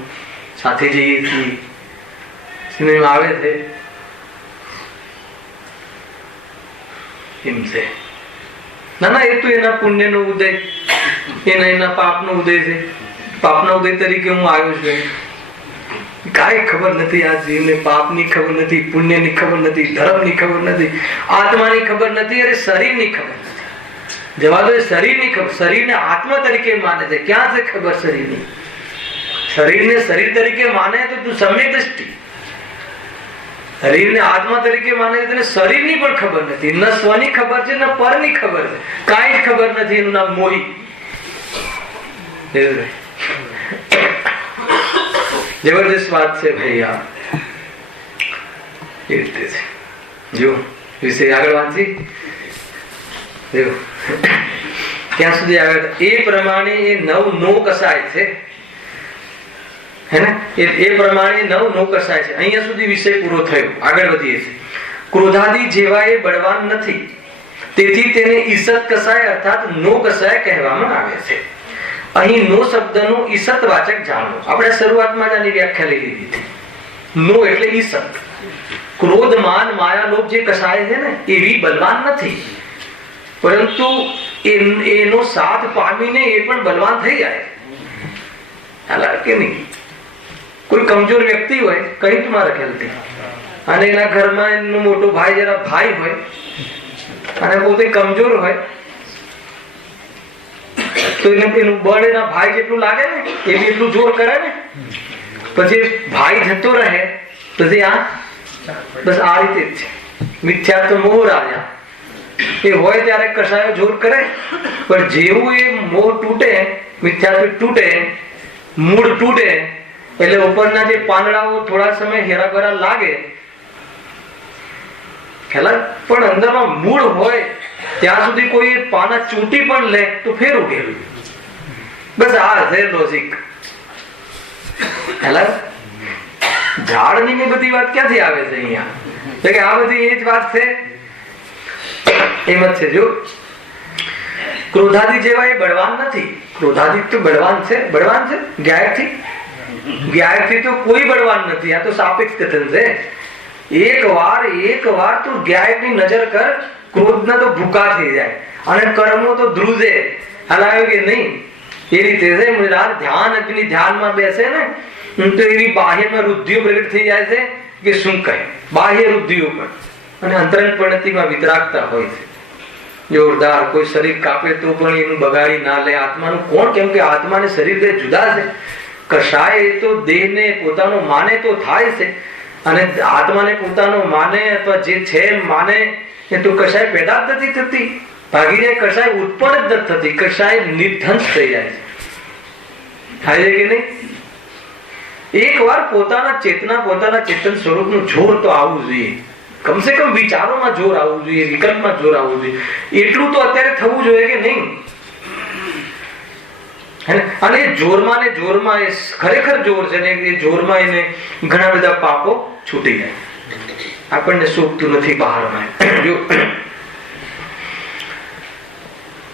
સાથે જઈએ છીએ. સિનેમા આવે છે એમ છે. ના, એ તો એના પુણ્યનો ઉદય, એના પાપનો ઉદય છે. પાપના ઉદય તરીકે હું આવ્યો છું. કાંઈ ખબર નથી આ જીવને. પાપની ખબર નથી, પુણ્યની ખબર નથી, ધર્મની ખબર નથી, આત્માની ખબર નથી, અરે શરીરની ખબર નથી. જવા દો, શરીરની ખબર. શરીરને આત્મા તરીકે માને છે. ક્યાં છે ખબર શરીરની? શરીરને શરીર તરીકે માને તો તું સમ્યક દ્રષ્ટિ. શરીરને આત્મા તરીકે માને છે, તને શરીરની પણ ખબર નથી. ન સ્વની ખબર છે, ન પરની ખબર છે, કાંઈ જ ખબર નથી. એનું નામ મોહી. જબરદસ્ત વાત છે ભાઈ આ. એ રીતે છે. જો વિષય આગળ વાંચી ક્યાં સુધી આવ્યા? એ પ્રમાણે એ નવ નો કસાય છે, હે ને? એ પ્રમાણે નવ નો કસાય છે. અહીંયા સુધી વિષય પૂરો થયો. આગળ વધીએ છીએ. ક્રોધાદી જેવા એ બળવાન નથી, તેથી તેને ઈસત કસાય અર્થાત નો કસાય કહેવામાં આવે છે. અહીં નો શબ્દનો ઈસત વાચક જાણો. આપણે શરૂઆતમાં જ આની વ્યાખ્યા લઈ લીધી હતી. નો એટલે ઈસત. ક્રોધ, માન, માયા, લોભ જે કસાય છે ને એવી બલવાન નથી, પરંતુ એનો સાથ પામીને એ પણ બલવાન થઈ જાય. હાલા કે નહીં? કોઈ કમજોર વ્યક્તિ હોય, કઈ તમારા ખ્યાલથી, અને એના ઘરમાં એનો મોટો ભાઈ જરા ભાઈ હોય અને પોતે કમજોર હોય, તો એનું બળ એના ભાઈ જેટલું લાગે ને, એ બી એટલું જોર કરે ને. પછી ભાઈ જતો રહે, પછી આ બસ આ રીતે જ છે. મિથ્યા તો મોહ રાજા. એ હોય ત્યારે કસાયો જોર કરે, પણ જેવું એ મોહ તૂટે, મિથ્યાત્વ તૂટે, મૂળ તૂટે, એટલે ઉપરના જે પાંદડાઓ થોડા સમય હેરાભેરા લાગે, પણ અંદરમાં મૂળ હોય ત્યાં સુધી કોઈ પાના ચૂંટી પણ લે તો ફેર ઉગેલું. બસ આ છે લોજિક. ઝાડની બધી વાત ક્યાંથી આવે છે અહીંયા? કે આ બધી એ જ વાત છે. એમ જ છે. જો ક્રોધાદી જેવા એ બળવાન નથી. ક્રોધાદી તો બળવાન છે. બળવાન છે જ્ઞાયકથી તો કોઈ બળવાન નથી. આ તો સાપેક્ષ કથન છે. એક વાર તું જ્ઞાયકની નજર કર, ક્રોધના તો ભૂકા થઈ જાય અને કર્મો તો ધ્રુજે. હલાવ્યું કે નહીં? એ રીતે છે. ધ્યાન અગ્નિ ધ્યાનમાં બેસે ને તો એવી બાહ્યમાં રુદ્ધિઓ પ્રગટ થઈ જાય છે કે શું કહે. બાહ્ય રુદ્ધિઓ પણ અને અંતરંગ પરિણતિમાં વિતરાગતા હોય છે. જોરદાર. કોઈ શરીર કાપે તો પણ એનું બગાડી ના લે. આત્માનું કોણ? કેમ કે આત્મા ને શરીર બે જુદા છે. કશાય એ તો દેહને પોતાનો માને તો થાય છે, અને આત્માને પોતાનો માને અથવા જે છે માને એ તો કશાય પેદા જ નથી થતી. ભાગી જાય. કશાય ઉત્પન્ન જ નથી થતી. કશાય નિર્ધંસ થઈ જાય છે. થાય છે કે નહીં? એક વાર પોતાના ચેતન સ્વરૂપનું જોર તો આવવું જોઈએ. કમસે કમ વિચારોમાં જોર આવવું જોઈએ, વિકલ્પમાં જોર આવવું જોઈએ. એટલું તો અત્યારે થવું જોઈએ કે નહીં? અને જોરમાં ને જોરમાં એ ખરેખર જોર છે ને, એ જોરમાં એને ઘણા બધા પાપો છૂટી જાય. આપણને શોભતું નથી બહારમાં. જો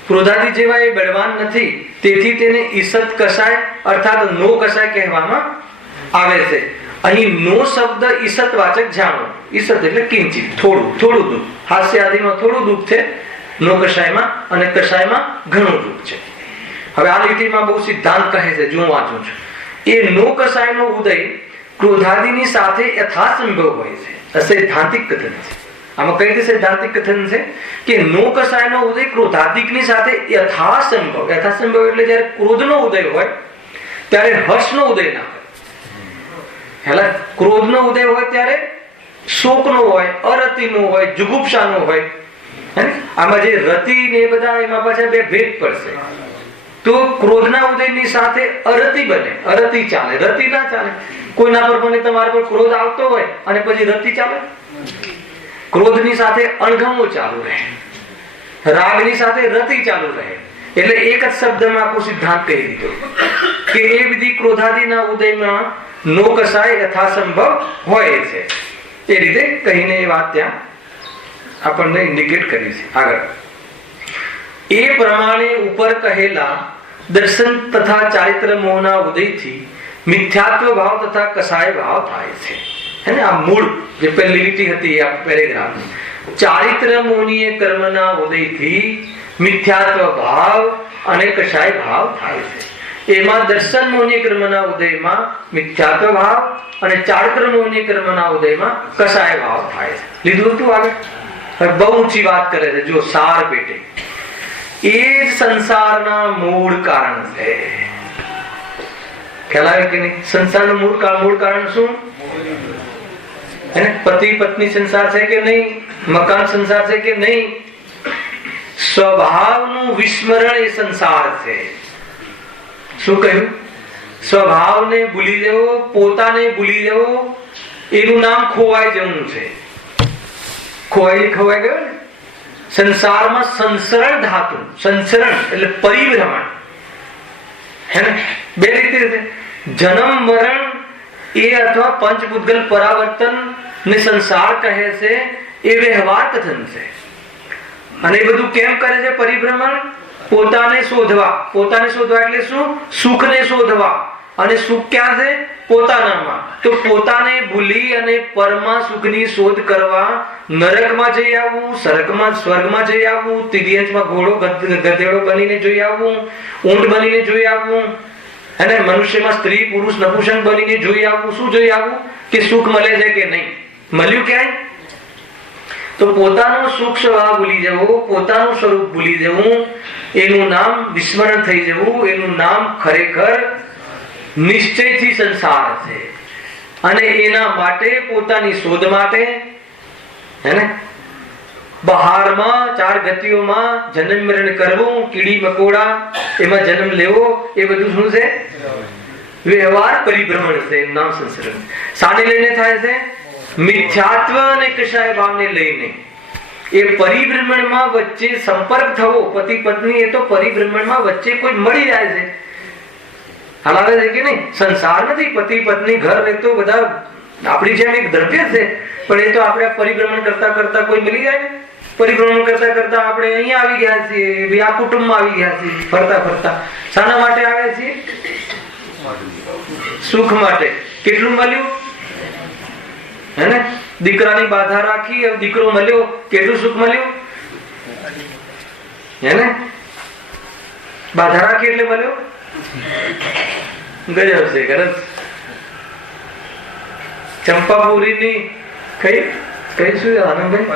ક્રોધાદી જેવા એ બળવાન નથી, તેથી તેને ઈસત કસાય અર્થાત નો કસાય કહેવામાં આવે છે. અહીં નો શબ્દ ઈસત વાચક જાણો. ઈસત એટલે કિંચિત, થોડું થોડું દુઃખ. હાસ્ય આદિમાં થોડું દુઃખ છે નો કસાયમાં, અને કસાયમાં ઘણું દુઃખ છે. હવે આ લીટીમાં બહુ સિદ્ધાંત કહે છે, જો હું વાંચું છું. એ નો કસાયનો ઉદય ક્રોધાદિની સાથે યથાસંભવ હોય છે. સૈદ્ધાંતિક કથન છે. આમાં કઈ રીતે સૈદ્ધાંતિક કથન છે કે નો કસાયનો ઉદય ક્રોધાદિકની સાથે યથાસંભવ. યથાસંભવ એટલે જયારે ક્રોધનો ઉદય હોય ત્યારે હર્ષનો ઉદય ના હોય. હેલા ક્રોધનો ઉદય હોય ત્યારે શોકનો હોય, અરતિનો હોય, જુગુપ્સાનો હોય. આમાં જે રતિ ને એ બધા એમાં પાછા બે ભેદ પડશે. તો ક્રોધના ઉદયની સાથે અરતિ બને, અરતિ ચાલે, રતિ ના ચાલે. કોઈના પર મને તમારા પર ક્રોધ આવતો હોય અને પછી રતિ ચાલે? ક્રોધની સાથે અણગમો ચાલુ રહે, રાગની સાથે રતિ ચાલુ રહે. એટલે એક જ શબ્દમાં આખો સિદ્ધાંત કહી દીધો કે એ વિધિ ક્રોધાદિના ઉદયમાં નો કસાય યથાસંભવ હોય છે. એ રીતે કહીને એ વાત ત્યાં આપણને ઇન્ડિકેટ કરી છે. આગળ એ પ્રમાણે ઉપર કહેલા દર્શન તથા ચારિત્ર મોહના ઉદયથી મિથ્યાત્વ ભાવ તથા કસાય ભાવ થાય છે. આ મૂળ જે પહેલી લીટી હતી આ પેરેગ્રાફ, ચારિત્ર મોહનીય કર્મના ઉદયથી મિથ્યાત્વ ભાવ અને કસાય ભાવ થાય છે. એમાં દર્શન મોહનીય કર્મના ઉદયમાં મિથ્યાત્વ ભાવ અને ચારિત્ર મોહનીય કર્મના ઉદયમાં કસાય ભાવ થાય છે. લીધું હતું આગળ. બહુ ઊંચી વાત કરે છે, જો સાર પેટે એ સંસારના મૂળ કારણ છે. ખ્યાલ આવે કે નહીં? સંસારનું મૂળ કારણ શું? પતિ પત્ની સંસાર છે કે નહીં? મકાન સંસાર છે કે નહીં? સ્વભાવનું વિસ્મરણ એ સંસાર છે. શું કહ્યું? સ્વભાવને ભૂલી જવો, પોતાને ભૂલી જવો, એનું નામ ખોવાઈ જવું છે. ખોવાઈ ગયો ને. સંસારમાં સંસરણ ધાતુ, સંસરણ એટલે પરિભ્રમણ, હે ને? બે રીતે જન્મ મરણ એ અથવા પંચભૂતગલ પરાવર્તન ને સંસાર કહે છે. એ વ્યવહાર કથન છે. અને એ બધું કેમ કરે છે? પરિભ્રમણ. પોતાને શોધવા. પોતાને શોધવા એટલે શું? સુખને શોધવા. અને સુખ ક્યાં છે? પોતાનામાં. તો પોતાને ભૂલી અને પરમા સુખની શોધ કરવા નરકમાં જઈ આવવું, સ્વર્ગમાં જઈ આવવું, તિર્યંશમાં ઘોડો ગધેડો બનીને જોઈ આવવું, ઊંટ બનીને જોઈ આવવું, અને મનુષ્યમાં સ્ત્રી પુરુષ નપુંસક બનીને જોઈ આવવું. શું જોઈ આવવું? કે સુખ મળે છે કે નહીં. મળ્યું ક્યાંય? તો પોતાનું સુખ સ્વભાવ ભૂલી જવું, પોતાનું સ્વરૂપ ભૂલી જવું, એનું નામ વિસ્મરણ થઈ જવું, એનું નામ ખરેખર નિશ્ચયથી સંસાર છે. અને એના માટે પોતાની શોધ માટે હે ને બહારમાં ચાર ગતિઓમાં જન્મ મરણ કરવું, કીડી મકોડા એમાં જન્મ લેવો, એ બધું શું છે? વ્યવહાર પરિભ્રમણ છે. એનું નામ સંસરણ. શાને લઈને થાય છે? મિથ્યાત્વ અને કસાય ભાવને લઈને. એ પરિભ્રમણમાં વચ્ચે સંપર્ક થવો, પતિ પત્ની, એ તો પરિભ્રમણમાં વચ્ચે કોઈ મળી જાય છે. હાલ આવે છે કે નહીં? સંસાર નથી, પતિ પત્ની ઘર એ તો બધા આપણી જેમ એક દ્રવ્ય છે, પણ એ તો આપણે પરિભ્રમણ કરતા કરતા કોઈ મળી જાય ને. પરિભ્રમણ કરતા કરતા આપણે અહીંયા આવી ગયા છીએ, આ કુટુંબમાં આવી ગયા છીએ, ફરતા ફરતા. શાના માટે આવે છે? સુખ માટે. કેટલું મળ્યું? હે ને? દીકરાની બાધા રાખી, દીકરો મળ્યો, કેટલું સુખ મળ્યું? હે ને? બાધા રાખી એટલે મળ્યો. ગજબ છે. ગરજ ચંપાપુરી ની કઈ શું આનંદભાઈ?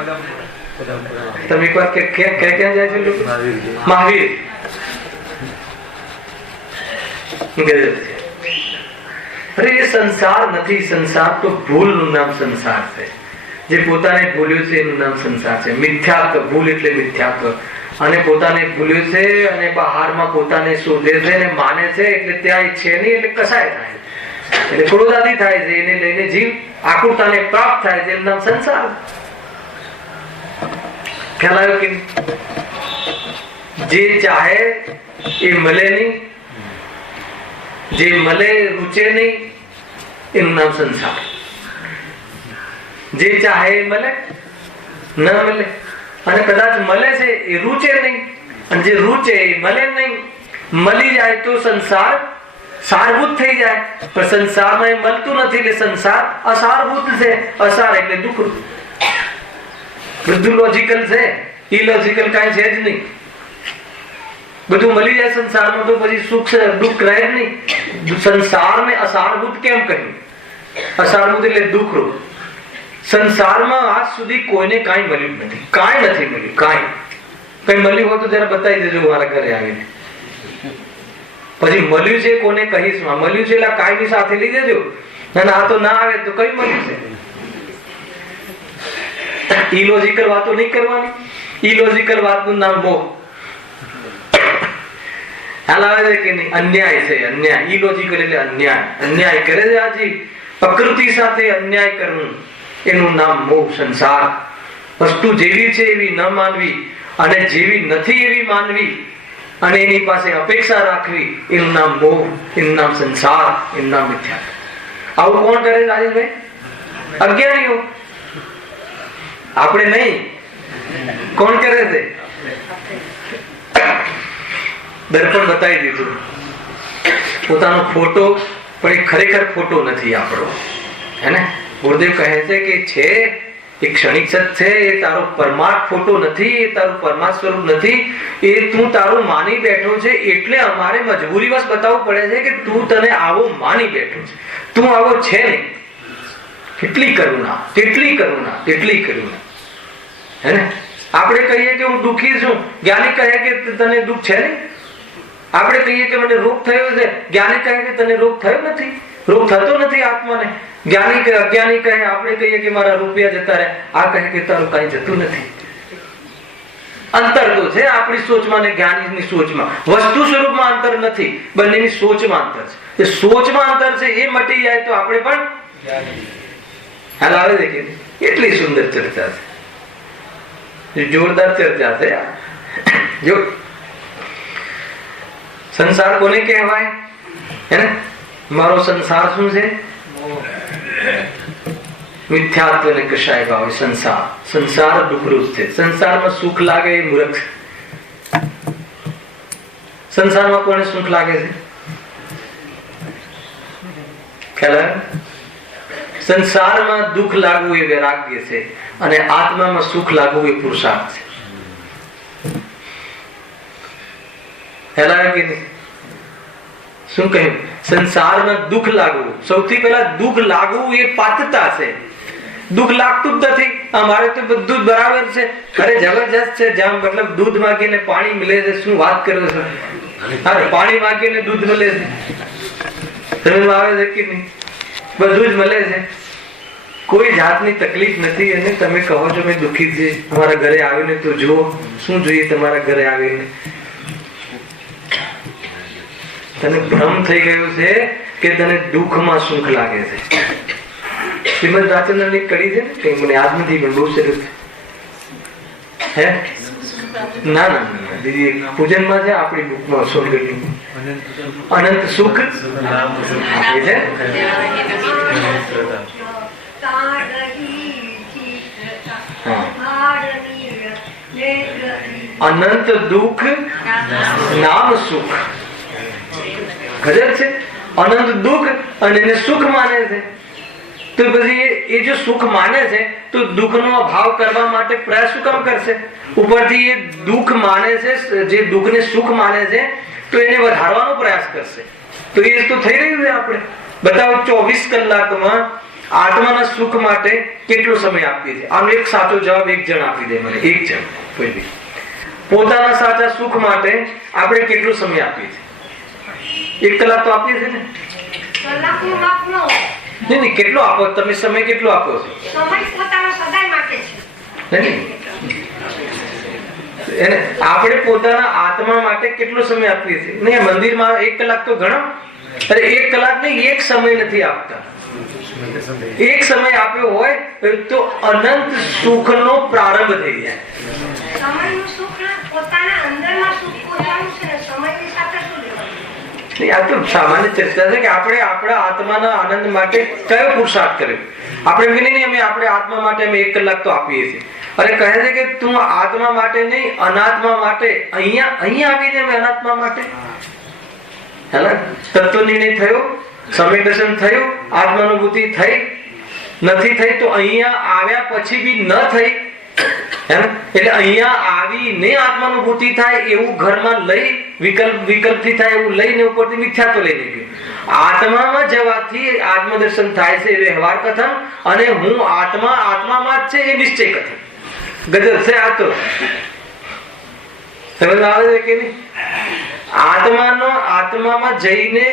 તમે એક વાર ક્યાં જાય છે? મહાવીર. ગજબ છે. અરે એ સંસાર નથી. સંસાર તો ભૂલનું નામ સંસાર છે. જે પોતાને ભૂલ્યું છે એનું નામ સંસાર છે. મિથ્યાત્વ, ભૂલ એટલે મિથ્યાત્વ. અને પોતાને ભૂલ્યું છે અને બહારમાં પોતાને શોધે છે અને માને છે, એટલે ત્યાં છે નહીં, એટલે કસાય થાય, એટલે ક્રોધાદી થાય છે. એને લઈને જીવ આકુરતાને પ્રાપ્ત થાય છે. એનું નામ સંસાર. ખ્યાલ આવ્યો કે જે ચાહે એ મળે નહીં, જે મળે રૂચે નહીં એનું નામ સંસાર. જે ચાહે એ મળે ન મળે, અને કદાચ મળે છે એ રૂચે નહીં, અને જે રૂચે એ મળે નહીં. મળી જાય તો સંસાર સારભૂત થઈ જાય, પણ સંસારમાં એ મળતું નથી એટલે સંસાર અસારભૂત છે. અસાર એટલે દુઃખ. બધું લોજિકલ છે, ઇલોજિકલ કાંઈ છે જ નહીં. બધું મળી જાય સંસારમાં તો પછી સુખ દુઃખ રહે જ નહીં. સંસારને અસારભૂત કેમ કહ્યું? અસારભૂત એટલે દુઃખરૂપ. સંસારમાં આજ સુધી કોઈને કાંઈ મળ્યું નથી, કાંઈ નથી મળ્યું. કાંઈ કઈ મળ્યું હોય તો જરા બતાવી દેજો મારા ઘરે આવીને. પછી મળ્યું છે કોને કહીશ, મળ્યું છે એટલે કાંઈ સાથે લઈ દેજો. અને આ તો ના આવે તો કઈ મળ્યું છે? ઇલોજિકલ વાતો નહીં કરવાની. ઇલોજિકલ વાતનું નામ મોહ. હાલ આવે છે કે નહીં? અન્યાય છે, અન્યાય. ઇલોજિકલ એટલે અન્યાય. અન્યાય કરે છે આજે પ્રકૃતિ સાથે અન્યાય કરવું, એનું નામ મોહ. સંસાર વસ્તુ જેવી છે એવી ન માનવી, અને જેવી નથી એવી માનવી, અને એની પાસે અપેક્ષા રાખવી, એનું નામ મોહ, એનું નામ સંસાર, એનું નામ મિથ્યા. આવું કોણ કરે છે રાજેશભાઈ? અજ્ઞાનીઓ. આપણે નહીં. કોણ કરે છે? દર્પણ બતાવી દીધું પોતાનો ફોટો, પણ એ ખરેખર ફોટો નથી આપણો, હે ને? ગુરુદેવ કહે છે કે છે એ ક્ષણિક સત છે, એ તારો પરમાર્થ ફોટો નથી, એ તારું પરમાર્થ સ્વરૂપ નથી, એ તું તારું માની બેઠો છે. એટલે અમારે મજબૂરીવશ બતાવવું પડે છે કે તું તને આવો માની બેઠો છે, તું આવો છે નહીં. કેટલી કરુણા, કેટલી કરુણા, કેટલી કરુણા, હે ને? આપણે કહીએ કે હું દુઃખી છું, જ્ઞાની કહે કે તને દુઃખ છે નહીં. આપણે કહીએ કે મને રોગ થયો છે, જ્ઞાની કહે કે તને રોગ થયો નથી, રોગ થતો નથી આત્માને. જ્ઞાની કહે, અજ્ઞાની કહે, આપણે કહીએ કે મારા રૂપિયા જતા રહે, આ કહે કે તારું કઈ જતું નથી. અંતર તો છે આપણી સોચમાં ને જ્ઞાનીની સોચમાં. વસ્તુ સ્વરૂપમાં અંતર નથી, બંનેની સોચમાં અંતર છે. એ સોચમાં અંતર છે, એ મટી જાય તો આપણે પણ હાલ આવે છે કે એટલી સુંદર ચર્ચા છે, જોરદાર ચર્ચા છે. જો સંસાર કોને કહેવાય, હે ને? મારો સંસાર શું છે? મિથ્યાત્વ ને કશાય ભાવે સંસાર. સંસાર દુઃખરૂપ છે. સંસારમાં સુખ લાગે એ મૂર્ખ. સંસારમાં કોને સુખ લાગે છે? ખ્યાલ? સંસારમાં દુઃખ લાગવું એ વૈરાગ્ય છે, અને આત્મામાં સુખ લાગવું એ પુરુષાર્થ છે. ખ્યાલ કે નહીં? શું કહ્યું? સંસારમાં દુઃખ લાગવું, સૌથી પહેલા દુઃખ લાગવું એ પાતતા છે. દુઃખ લાગતું જ નથી. અમારે તો બધું જ બરાબર છે. અરે જબરજસ્ત છે. જેમ મતલબ દૂધ માંગીને પાણી મળે છે. શું વાત કરો છો? અરે પાણી માંગીને દૂધ મળે છે. સમજમાં આવે છે કે નહીં? બધું જ મળે છે, કોઈ જાતની તકલીફ નથી. અને તમે કહો છો મેં દુઃખી છે, અમારા ઘરે આવીને તો જુઓ શું જોઈએ. તમારા ઘરે આવીને તને ભ્રમ થઈ ગયો છે કે તને દુઃખમાં સુખ લાગે છે. શ્રીમદ રાજચંદ્રની કડી છે ને, કઈ મને યાદ નથી, પણ બહુ સરસ હે. ના ના ના, બીજી પૂજનમાં છે આપણી બુકમાં સોનગઢની અનંત સુખ એ છે. અનંત દુઃખ નામ સુખ. ગજબ છે. અનંત દુઃખ અને એને સુખ માને છે. તો પછી એ જો સુખ માને છે તો દુઃખનો અભાવ કરવા માટે પ્રયાસ શું કામ કરશે? ઉપરથી એ દુઃખ માને છે, જે દુઃખને સુખ માને છે, તો એને વધારવાનો પ્રયાસ કરશે. તો એ તો થઈ રહ્યું છે. આપણે બતાવો 24 કલાકમાં આત્માના સુખ માટે કેટલો સમય આપીએ છીએ? આનો એક સાચો જવાબ એક જણ આપી દે મને. એક જણ કોઈ બી. પોતાના સાચા સુખ માટે આપણે કેટલો સમય આપીએ છીએ? 1 કલાક તો આપીએ છીએ ને? નહીં, કેટલો આપો તમે? સમય કેટલો આપો છો? એને આપણે પોતાના આત્મા માટે કેટલો સમય આપીએ છીએ? નહીં, મંદિરમાં 1 કલાક તો ગણો. અરે 1 કલાક નહીં, એક સમય નથી આપતા. એક સમય આપ્યો હોય તો અનંત સુખનો પ્રારંભ થઈ જાય. આ તો સામાન્ય ચર્ચા છે કે આપણે આપણા આત્માના આનંદ માટે કયો પુરુષાર્થ કર્યો. આપણે નહીં અમે આપણે આત્મા માટે અમે 1 કલાક તો આપીએ છીએ. અને કહે છે કે તું આત્મા માટે નહીં, અનાત્મા માટે. અહીંયા આવીને અમે અનાત્મા માટે તત્વ નિર્ણય થયો, સમ્યક દર્શન થયું, આત્માનુભૂતિ થઈ નથી થઈ તો અહીંયા આવ્યા પછી બી ન થઈ. એટલે અહીંયા આવીને આત્માનુભૂતિ થાય એવું ઘરમાં લઈ વિકલ્પથી થાય એવું લઈને ઉપરથી મિથ્યાત્વ લઈને ગયું. આત્મામાં જવાથી આત્મદર્શન થાય છે વ્યવહાર કથન, અને હું આત્મામાં જ છે એ નિશ્ચય કથન. ગજબ છે આ તો. સમજ આવે છે કે નહીં? આત્મામાં જઈને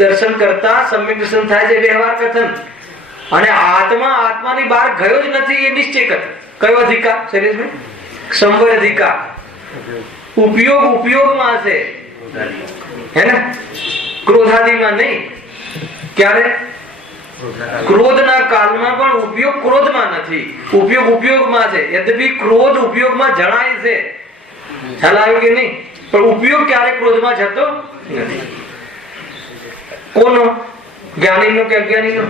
દર્શન કરતા સમ્યક દર્શન થાય છે વ્યવહાર કથન, અને આત્માની બહાર ગયો જ નથી એ નિશ્ચય કથન. કયો અધિકાર શૈલેષભાઈ? સંવર અધિકાર. ઉપયોગમાં છે, હે ને? ક્રોધાદિમાં નહીં. ક્યારે? ક્રોધના કાળમાં પણ ઉપયોગ ક્રોધમાં નથી, ઉપયોગમાં છે. યદ્યપિ ક્રોધ ઉપયોગમાં જણાય છે, ખ્યાલ આવ્યો કે નહીં? પણ ઉપયોગ ક્યારે ક્રોધમાં જતો નથી. કોનો? જ્ઞાનીનો કે અજ્ઞાનીનો?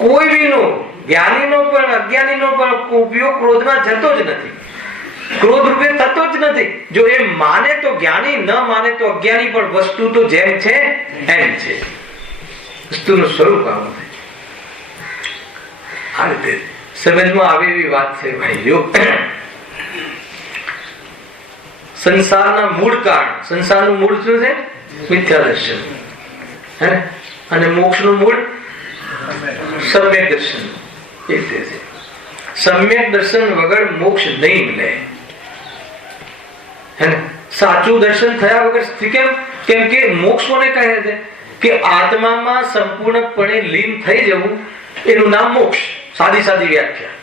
કોઈ બીનો, જ્ઞાનીનો પણ અજ્ઞાનીનો પણ ઉપયોગ ક્રોધમાં જતો જ નથી, ક્રોધ રૂપે થતો જ નથી. જો એ માને તો જ્ઞાની, ન માને તો અજ્ઞાની, પણ વસ્તુ તો જેમ છે એમ છે. વસ્તુનું સ્વરૂપ આવું છે. આ રીતે સમજમાં આવે એવી વાત છે ભાઈઓ. સંસારના મૂળ કારણ, સંસારનું મૂળ શું છે? મિથ્યા દર્શન. અને મોક્ષનું મૂળ સમ્યક દર્શન. એ છે સમ્યક દર્શન વગર મોક્ષ નહીં મળે. સાચું દર્શન થયા વગર. કેમ કે મોક્ષ કોને કહે છે? કે આત્મામાં સંપૂર્ણપણે લીન થઈ જવું, એનું નામ મોક્ષ. સાદી વ્યાખ્યા.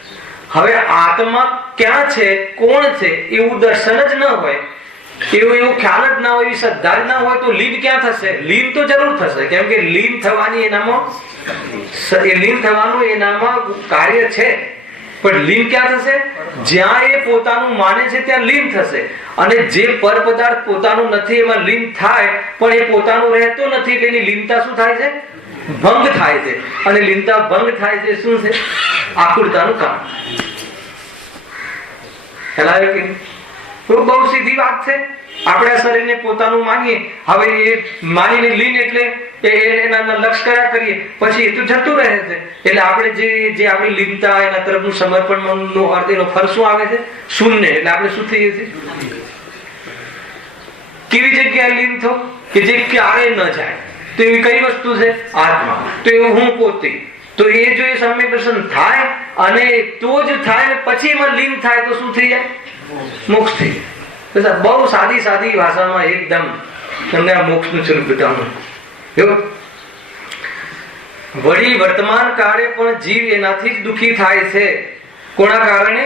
હવે આત્મા ક્યાં છે, કોણ છે એવું દર્શન જ ન હોય, એવું ખ્યાલ જ ના હોય, એવી શ્રદ્ધા જ ના હોય, તો લીન ક્યાં થશે? લીન તો જરૂર થશે. કેમ કે લીન થવાની એનામાં કાર્ય છે. પણ લીન ક્યાં થશે? જ્યાં એ પોતાનું માને છે ત્યાં લીન થશે. અને જે પર પદાર્થ પોતાનું નથી એમાં લીન થાય, પણ એ પોતાનું રહેતો નથી, એટલે એની લીનતા શું થાય છે? ભંગ થાય છે. અને લીનતા ભંગ થાય છે શું છે? આકુરતાનું કારણ. ખ્યાલ કે બહુ સીધી વાત છે. આપણે શરીરને પોતાનું માનીએ, હવે એ માનીને લીન એટલે એના લક્ષ કર્યા કરીએ, પછી એ તો જતું રહે છે. એટલે આપણે જે આપણી લીનતા એના તરફનું સમર્પણનો અર્થ, એનો ફળ શું આવે છે? શૂન્ય. એટલે આપણે શું થઈએ છીએ? કેવી જગ્યાએ લીન થો કે જે ક્યારે ન જાય. તો એવી કઈ વસ્તુ છે? આત્મા. તો એવું હું પોતે. તો એ જો એ સમ્યક દર્શન થાય, અને તો જ થાય ને પછી એમાં લીન થાય, તો શું થઈ જાય? મોક્ષ થઈ જાય. બહુ સાદી ભાષામાં એકદમ તમને આ મોક્ષનું સ્વરૂપ બતાવવાનું. વળી વર્તમાન કાળે પણ જીવ એનાથી જ દુઃખી થાય છે. કોના કારણે?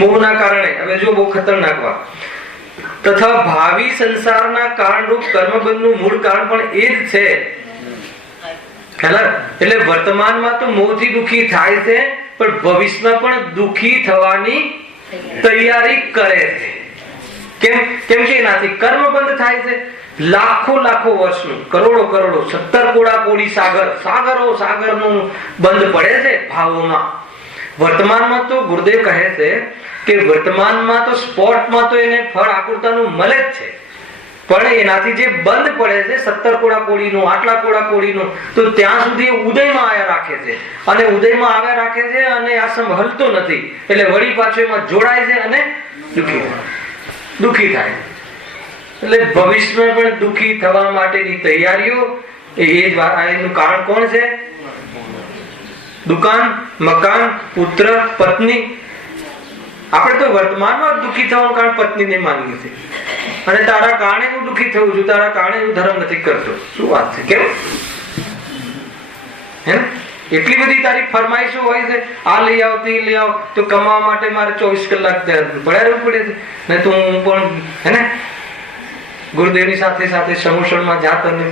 મોહના કારણે. હવે જો બહુ ખતરનાક વાત. તથા ભાવિ સંસારના કારણરૂપ કર્મબંધનું મૂળ કારણ પણ એ જ છે. એટલે વર્તમાનમાં તો મોહથી દુઃખી થાય છે, પણ ભવિષ્યમાં પણ દુઃખી થવાની તૈયારી કરે છે. કેમ કે એનાથી કર્મબંધ થાય છે. લાખો વર્ષનું, કરોડો 17 કોડી સાગરનું બંધ પડે છે ભાવોમાં. વર્તમાનમાં તો ગુરુદેવ કહે છે કે વર્તમાનમાં તો સ્પોટમાં તો એને ફળ આકુરતાનું મળે જ છે, પણ એનાથી જે બંધ પડે છે 17 કોડીનું, આટલા કોડીનું, તો ત્યાં સુધી ઉદયમાં આવ્યા રાખે છે. અને ઉદયમાં આવ્યા રાખે છે અને આ સંભળતો નથી, એટલે વળી પાછું એમાં જોડાય છે અને દુઃખી થાય. એટલે ભવિષ્યમાં પણ દુઃખી થવા માટેની તૈયારીઓ. એનું કારણ કોણ છે? દુકાન, મકાન, પુત્ર, પત્ની. આપણે તો વર્તમાનમાં દુઃખી થવાનું કારણ પત્નીને માનીએ છીએ. અને તારા કારણે હું દુઃખી થયું છું, તારા કારણે હું ધર્મ નથી કરતો. શું વાત છે? કેમ? હે, એટલી બધી તારી ફરમાઈશો હોય છે, આ લઈ આવ, તે લઈ આવ, તો કમાવા માટે મારે 24 કલાક પડ્યા રહેવું પડે છે. ને તો હું પણ હે ને ગુરુદેવની સાથે સમૂષણમાં જાત અને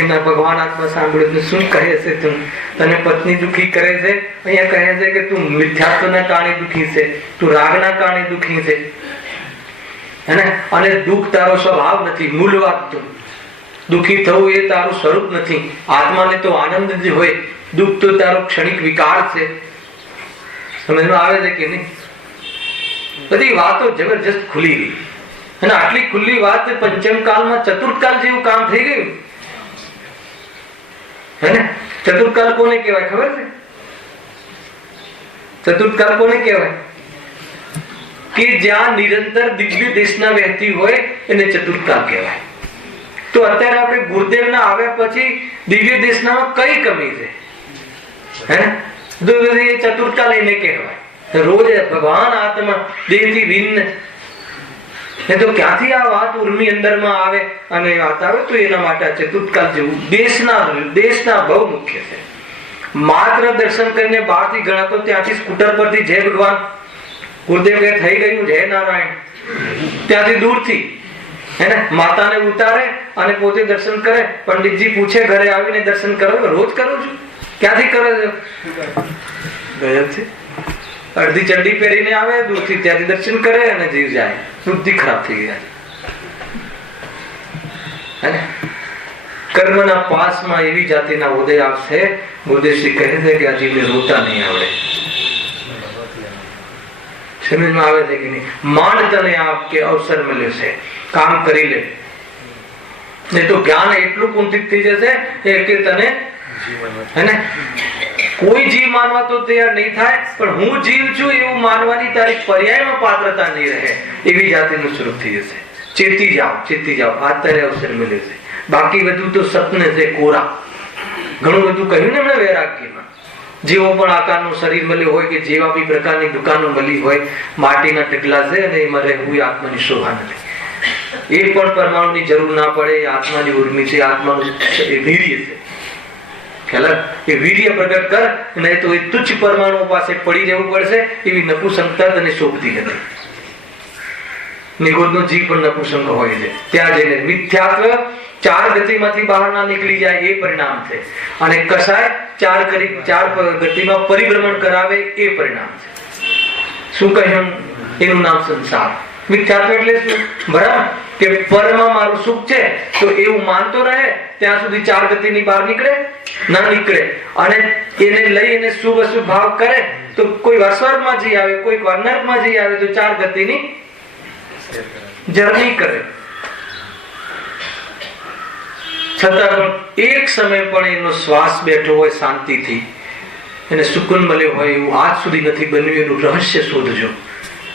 એમના ભગવાન આત્મા સાંભળ્યું શું કહે છે? તને પત્ની દુઃખી કરે છે. અહીંયા કહે છે કે તું મિથ્યાત્વના કારણે દુઃખી છે, તું રાગના કારણે દુઃખી છે. અને દુઃખ તારો સ્વભાવ નથી, મૂળ વાત. દુઃખી થવું એ તારું સ્વરૂપ નથી. આત્માને તો આનંદ જ હોય. દુઃખ તો તારો ક્ષણિક વિકાર છે. સમજમાં આવે છે કે નહીં? બધી વાતો જબરજસ્ત ખુલી ગઈ. અને આટલી ખુલ્લી વાત પંચમ કાળમાં ચતુર્થકાલ જેવું કામ થઈ ગયું. હે ને? ચતુર્થકાલ કોને કહેવાય ખબર છે? ચતુર્થકાલ કોને કહેવાય? કે જ્યાં નિરંતર દિવ્ય દેશના વહેતી હોય એને ચતુર્થકાલ કહેવાય. તો અત્યારે આપણે ગુરુદેવના આવ્યા પછી દિવ્ય દેશનામાં કઈ કમી છે? હે ને? ચતુર્થકાલ એને કહેવાય. રોજ ભગવાન આત્મા દેહથી ભિન્ન. એ તો ક્યાંથી આ વાત ઉર્મી અંદરમાં આવે અને વાત આવે તો એના માટે ચતુર્થકાલ જેવું દેશના બહુ મુખ્ય છે. માત્ર દર્શન કરીને બહારથી ગણાતો ત્યાંથી સ્કૂટર પરથી જય ભગવાન ગુરુદેવ કે થઈ ગયું જય નારાયણ ત્યાંથી દૂરથી હે ને માતાને ઉતારે અને પોતે દર્શન કરે. પંડિતજી પૂછે ઘરે આવીને દર્શન કરો? રોજ કરું છું. ક્યાંથી કરો છો? ગજબ છે. અડધી ચડ્ડી પહેરીને આવે દૂરથી, ત્યાંથી દર્શન કરે અને જીવ જાય. બુદ્ધિ ખરાબ થઈ ગયા. કર્મના પાસમાં એવી જાતિના ઉદય આવશે. ગુરુદેવશ્રી કહે છે કે આ જીવને રોતા નહીં આવડે. સમજમાં આવે છે કે નહીં? માંડ તને આપ કે અવસર મળ્યો છે, કામ કરી લે. નહીં તો જ્ઞાન એટલું કુંઠિત થઈ જશે કે તને હે ને કોઈ જીવ માનવા તો તૈયાર નહીં થાય, પણ હું જીવ છું એવું માનવાની તારી પર્યાયમાં પાત્રતા નહીં રહે. એવી જાતિનું સ્વરૂપ થઈ જશે. ચેતી જાઓ. અત્યારે અવસર મળ્યો છે. બાકી બધું તો સપને છે, કોરા. ઘણું બધું કહ્યું ને એમણે વૈરાગ્યમાં. જેવો પણ આકારનું શરીર મળ્યું હોય કે જેવા બી પ્રકારની દુકાનો મળી હોય, માટીના ઢગલા છે અને એમાં રહેવું આત્માની શોભા નથી. એ પણ પરમાણુની જરૂર ના પડે. આત્માની ઉર્મી છે, આત્માનું વીર્ય છે. એ વીર્ય પ્રગટ કર, નહીં તો એ તુચ્છ પરમાણુ પાસે પડી રહેવું પડશે. એવી નપુસંકતા તને શોભતી નથી. નિગોદનો જીવ પણ નપુસંક હોય છે. ત્યાં જઈને મિથ્યાત્વ ચાર ગતિમાંથી બહાર ના નીકળી જાય એ પરિણામ છે. અને કસાય ચાર ગતિમાં પરિભ્રમણ કરાવે એ પરિણામ છે. શું કહ્યું? એનું નામ સંસાર. મિથ્યાત્વ એટલે શું? બરાબર કે પરમાં મારું સુખ છે તો એવું માનતો રહે ત્યાં સુધી ચાર ગતિની બહાર નીકળે ના નીકળે. અને એને લઈ એને શુભ અશુભ ભાવ કરે તો કોઈ સ્વર્ગમાં જઈ આવે, કોઈ નરકમાં જઈ આવે તો ચાર ગતિની જર્ની કરે. છતાં પણ એક સમય પણ એનો શ્વાસ બેઠો હોય શાંતિથી, એને સુકૂન મળ્યો હોય એવું આજ સુધી નથી બન્યું. એનું રહસ્ય શોધજો.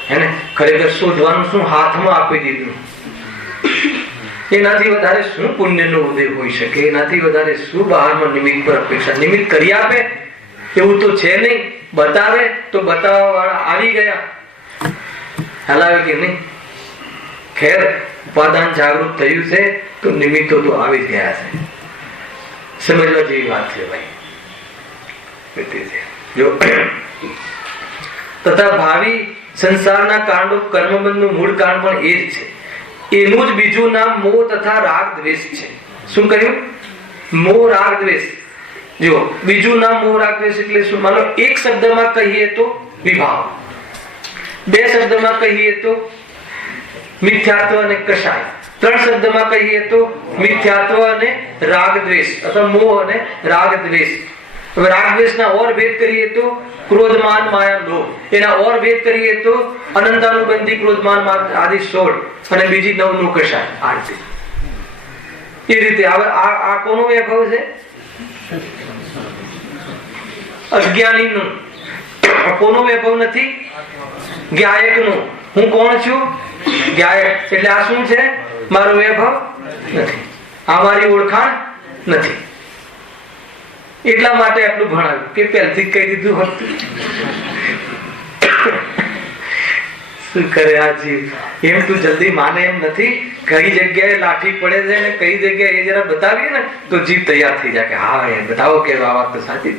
હે ને? ખરેખર શોધવાનું શું? હાથમાં આપી દીધું. એનાથી વધારે શું પુણ્યનો ઉદય હોઈ શકે? એનાથી વધારે શું બહારમાં નિમિત્ત પર અપેક્ષા? નિમિત્ત કરી આપે એવું તો છે નહીં. બતાવે તો બતાવવા વાળા આવી ગયા. હલાવે કે નહીં? ખેર, ઉપાદાન જાગૃત થયું છે તો નિમિત્તો તો આવી જ ગયા છે. સમજવા જેવી વાત છે ભાઈ. જો તથા ભાવિ સંસારના કાંડો કર્મબંધનું મૂળ કારણ પણ એ જ છે. એનું જ બીજું નામ મોહ તથા રાગ દ્વેષ છે. શું કહ્યું? મોહ રાગ દ્વેષ. જો બીજું નામ મોહ રાગ દ્વેષ એટલે શું? માનો એક શબ્દમાં કહીએ તો વિભાવ, બે શબ્દમાં કહીએ તો મિથ્યાત્વ અને કષાય, ત્રણ શબ્દમાં કહીએ તો મિથ્યાત્વ અને રાગ દ્વેષ અથવા મોહ અને રાગ દ્વેષ. હવે રાગ દ્વેષના ઓર ભેદ કરીએ તો ક્રોધમાન માયા લોભ. એના ઓર ભેદ કરીએ તો અનંતાનુબંધી ક્રોધમાન આદિ 16 અને બીજી 9 નું કષાય 8. એ રીતે આ કોનો વૈભવ છે? અજ્ઞાની નું. કોનો વૈભવ નથી? જ્ઞાયક નું. હું કોણ છું? જ્ઞાયક. એટલે આ શું છે? મારો વૈભવ નથી, આ મારી ઓળખાણ નથી. એટલા માટે આટલું ભણાવ્યું કે પહેલથી કહી દીધું હતું. શું કરે આ જીવ? એમ તું જલ્દી માને એમ નથી. કઈ જગ્યાએ લાઠી પડે છે ને કઈ જગ્યાએ એ જરા બતાવીએ ને તો જીવ તૈયાર થઈ જાય કે હા એ બતાવો કે આ વાત તો સાચી.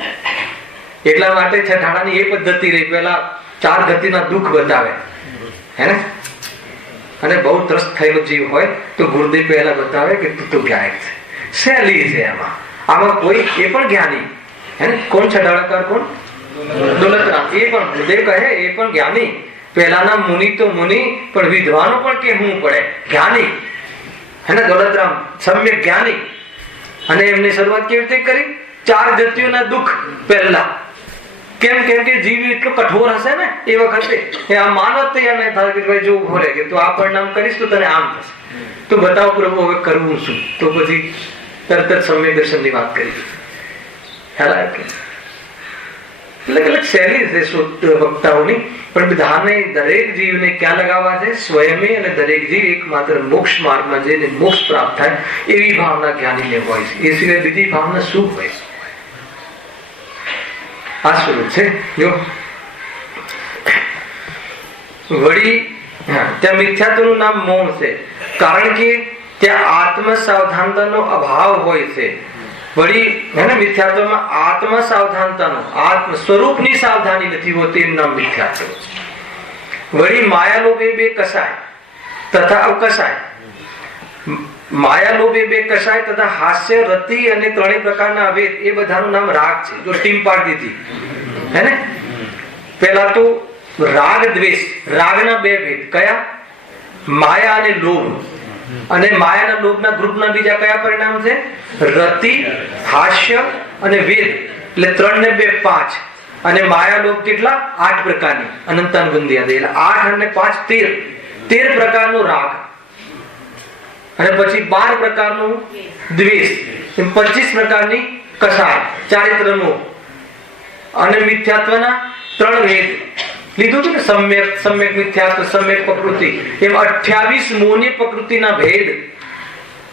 એટલા માટે છઠાણાની એ પદ્ધતિ રહી. પેલા ચાર ગતિના દુઃખ બતાવે હે ને, અને બહુ ત્રસ્ત થયેલો જીવ હોય તો ગુરુદેવ પહેલા બતાવે કે તું તો જ્ઞાયક છે. સહેલી છે આમાં. આમાં કોઈ એ પણ જ્ઞાની હે ને. કોણ છઠાળાકાર? કોણ? દોલતરામ. એ પણ ગુરુદેવ કહે એ પણ જ્ઞાની. પહેલાના મુનિ તો મુનિ, પણ વિદ્વાનો પણ કહેવું પડે જ્ઞાની હે ને દોલતરામ સમ્યક જ્ઞાની, અને એમની શરૂઆત કેવી રીતે કરી? 4 ગતિઓના દુઃખ પહેલા. કેમ કે જીવ એટલો કઠોર હશે ને એ વખતે એ આ માનવ તૈયાર નહીં થાય કે ભાઈ જો બોલે કે તું આ પરિણામ કરીશ તો તને આમ થશે, તો બતાવ પ્રભુ હવે કરવું શું? તો પછી તરત જ સમ્યક દર્શનની વાત કરી. અલગ અલગ શૈલી છે વક્તાઓની, પણ બધાને દરેક જીવને ક્યાં લગાવવા છે? સ્વયં, અને દરેક જીવ એકમાત્ર મોક્ષ માર્ગમાં જઈને મોક્ષ પ્રાપ્ત થાય એવી ભાવના જ્ઞાનીને હોય છે. એ સિવાય બીજી ભાવના શું હોય? આ સ્વરૂપ છે. જો વળી ત્યાં મિથ્યાત્વનું નામ મોહ છે, કારણ કે ત્યાં આત્મ સાવધાનતાનો અભાવ હોય છે. વળી હે ને મિથ્યાત્વમાં આત્મ સાવધાનતાનો, આત્મ સ્વરૂપની સાવધાની નથી હોતી, એનું નામ મિથ્યાત્વ. વળી માયાલોભ એ બે કસાય તથા અવકસાય, માયાલોભ એ બે કસાય તથા હાસ્ય, રતિ અને ત્રણેય પ્રકારના અભેદ, એ બધાનું નામ રાગ છે. જો ટીમ પાડી દીધી હે ને. પેલા તો રાગ દ્વેષ, રાગના 2 ભેદ કયા? માયા અને લોભ. અને માયાના લોભના ગ્રુપના બીજા કયા પરિણામ છે? રતિ, હાસ્ય અને વેદ. એટલે 3 ને 2 5. અને માયા લોભ કેટલા? 8 પ્રકારની અનંતાનુબંધી. એટલે 8 અને 5 13 પ્રકારનો રાગ, અને પછી 12 પ્રકારનું દ્વેષ, 25 પ્રકારની કસાય, ચારિત્રનો, અને મિથ્યાત્વના 3 ભેદ લીધું છે ને. સમ્યક મિથ્યાત્વ, સમ્યક પ્રકૃતિ, એમ 28 મોહની પ્રકૃતિના ભેદ.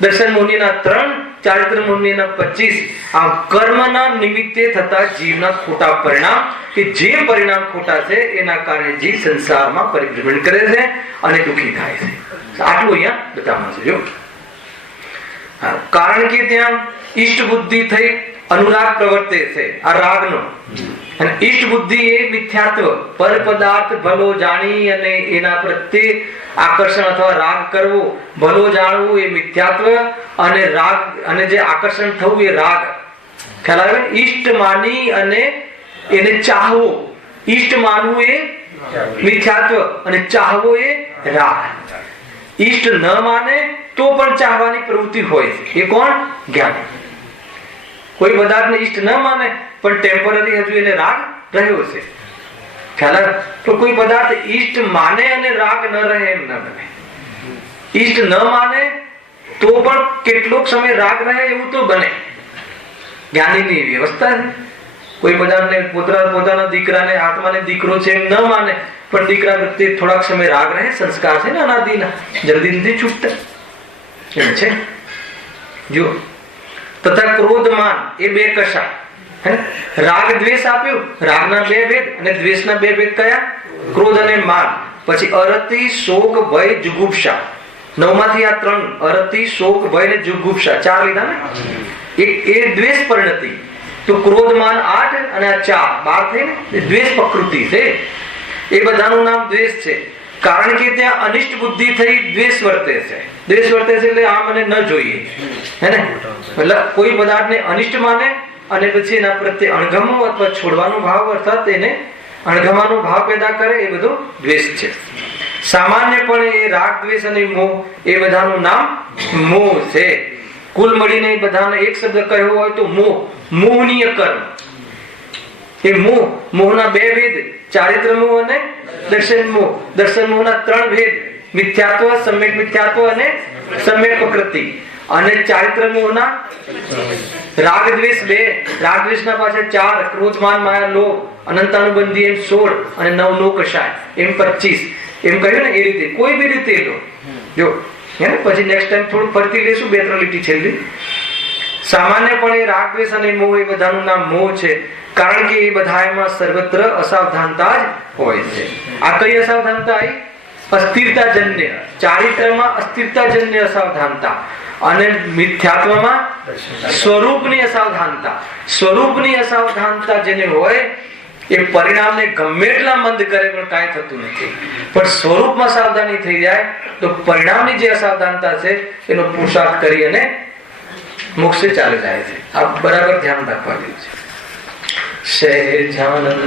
દર્શન મોહનીના 3, ચારિત્ર મોહનીના 25. આ કર્મના નિમિત્તે થતા જીવના ખોટા પરિણામ, કે જે પરિણામ ખોટા છે એના કારણે જીવ સંસારમાં પરિભ્રમણ કરે છે અને દુઃખી થાય છે. આટલું અહીંયા બતાવવાનું છે. જો કારણ કે ત્યાં ઈષ્ટ બુદ્ધિ થઈ અનુરાગ પ્રવર્તે છે, આ રાગનો. અને ઈષ્ટ બુદ્ધિ એ મિથ્યાત્વ, પર પદાર્થ ભલો જાણી અને એના પ્રત્યે આકર્ષણ અથવા રાગ કરવો, ભલો જાણવું એ મિથ્યાત્વ, અને રાગ અને જે આકર્ષણ થવું એ રાગ. ખ્યાલ આવે? ઈષ્ટ માની અને એને ચાહવો, ઈષ્ટ માનવું એ મિથ્યાત્વ અને ચાહવો એ રાગ. ઈષ્ટ ન માને તો પણ ચાહવાની પ્રવૃત્તિ હોય, એ કોણ? જ્ઞાની. કોઈ પદાર્થને ઈષ્ટ ન માને પણ ટેમ્પરરી હજુ એને રાગ રહ્યો છે. ખ્યાલ? તો કોઈ પદાર્થ ઈષ્ટ માને અને રાગ ન રહે એમ ન બને. ઈષ્ટ ન માને તો પણ કેટલોક સમય રાગ રહે એવું તો બને. જ્ઞાનીની વ્યવસ્થા છે. કોઈ પદાર્થને પોતાના દીકરાને આત્માને દીકરો છે એમ ન માને, પણ દીકરા પ્રત્યે થોડાક સમય રાગ રહે. સંસ્કાર છે ને અનાદિના, જલ્દી નથી છૂટતા એમ છે. જો તથા ક્રોધમાન એ 2 કશા. રાગ દ્વેષ આપ્યું, રાગના 2 ભેદ અને દ્વેષના 2 ભેદ કયા? ક્રોધ અને માન. પછી અરતિ, શોક, ભય, જુગુપ્સા. 9 માંથી આ 3, અરતિ, શોક, ભય ને જુગુપ્સા 4 લીધા ને. એ દ્વેષ પરિણતિ. તો ક્રોધમાન 8 અને આ 4 12 થઈ ને. દ્વેષ પ્રકૃતિ છે. એ બધાનું નામ દ્વેષ છે, કારણ કે ત્યાં અનિષ્ટ બુદ્ધિ થઈ દ્વેષ વર્તે છે. દ્વેષ વર્તે છે એટલે આ મને ન જોઈએ, હે ને. એટલે કોઈ પદાર્થને અનિષ્ટ માને અને પછી એના પ્રત્યે અણગમો અથવા છોડવાનો ભાવ, અર્થાત એને અણગમાનો ભાવ પેદા કરે, એ બધો દ્વેષ છે. સામાન્યપણે એ રાગ, દ્વેષ અને મોહ એ બધાનું નામ મોહ છે. કુલ મળીને એ બધાને એક શબ્દ કહ્યો હોય તો મોહ, મોહનીય કર્મ. એ મોહના 2 ભેદ, ચારિત્ર મોહ અને દર્શન મોહ. દર્શન મોહના 3 ભેદ, મિથ્યાત્વ, સમ્યક મિથ્યાત્વ અને સમ્યક પ્રકૃતિ. અને ચારિત્ર મોહના રાગ દ્વેષ 2, રાગ દ્વેષના પાછળ 4, ક્રોધ માન માયા લોભ, અનંતાનુબંધી એમ 16, અને 9 નો કશાય એમ 25. એમ કહ્યું ને એ રીતે, કોઈ બી રીતે લો. જો હે ને, પછી નેક્સ્ટ ટાઈમ થોડું ફરતી લેશું, 2-3 લીટી છેલ્લી. સામાન્યપણે રાગ દ્વેષ અને મોહ એ બધાનું નામ મોહ છે, કારણ કે એ બધા એમાં સર્વત્ર અસાવધાનતા જ હોય છે. આ કઈ અસાવધાનતા આવી? અસ્થિરતાજન્ય. ચારિત્રમાં અસ્થિરતાજન્ય અસાવધાનતા, અને મિથ્યાત્વમાં સ્વરૂપની અસાવધાનતા. સ્વરૂપની અસાવધાનતા જેને હોય એ પરિણામને ગમે એટલા મંદ કરે પણ કાંઈ થતું નથી. પણ સ્વરૂપમાં સાવધાની થઈ જાય તો પરિણામની જે અસાવધાનતા છે એનો પુરુષાર્થ કરી અને મોક્ષે ચાલી જાય છે. આ બરાબર ધ્યાન રાખવા જેવું છે. સહેજાનંદ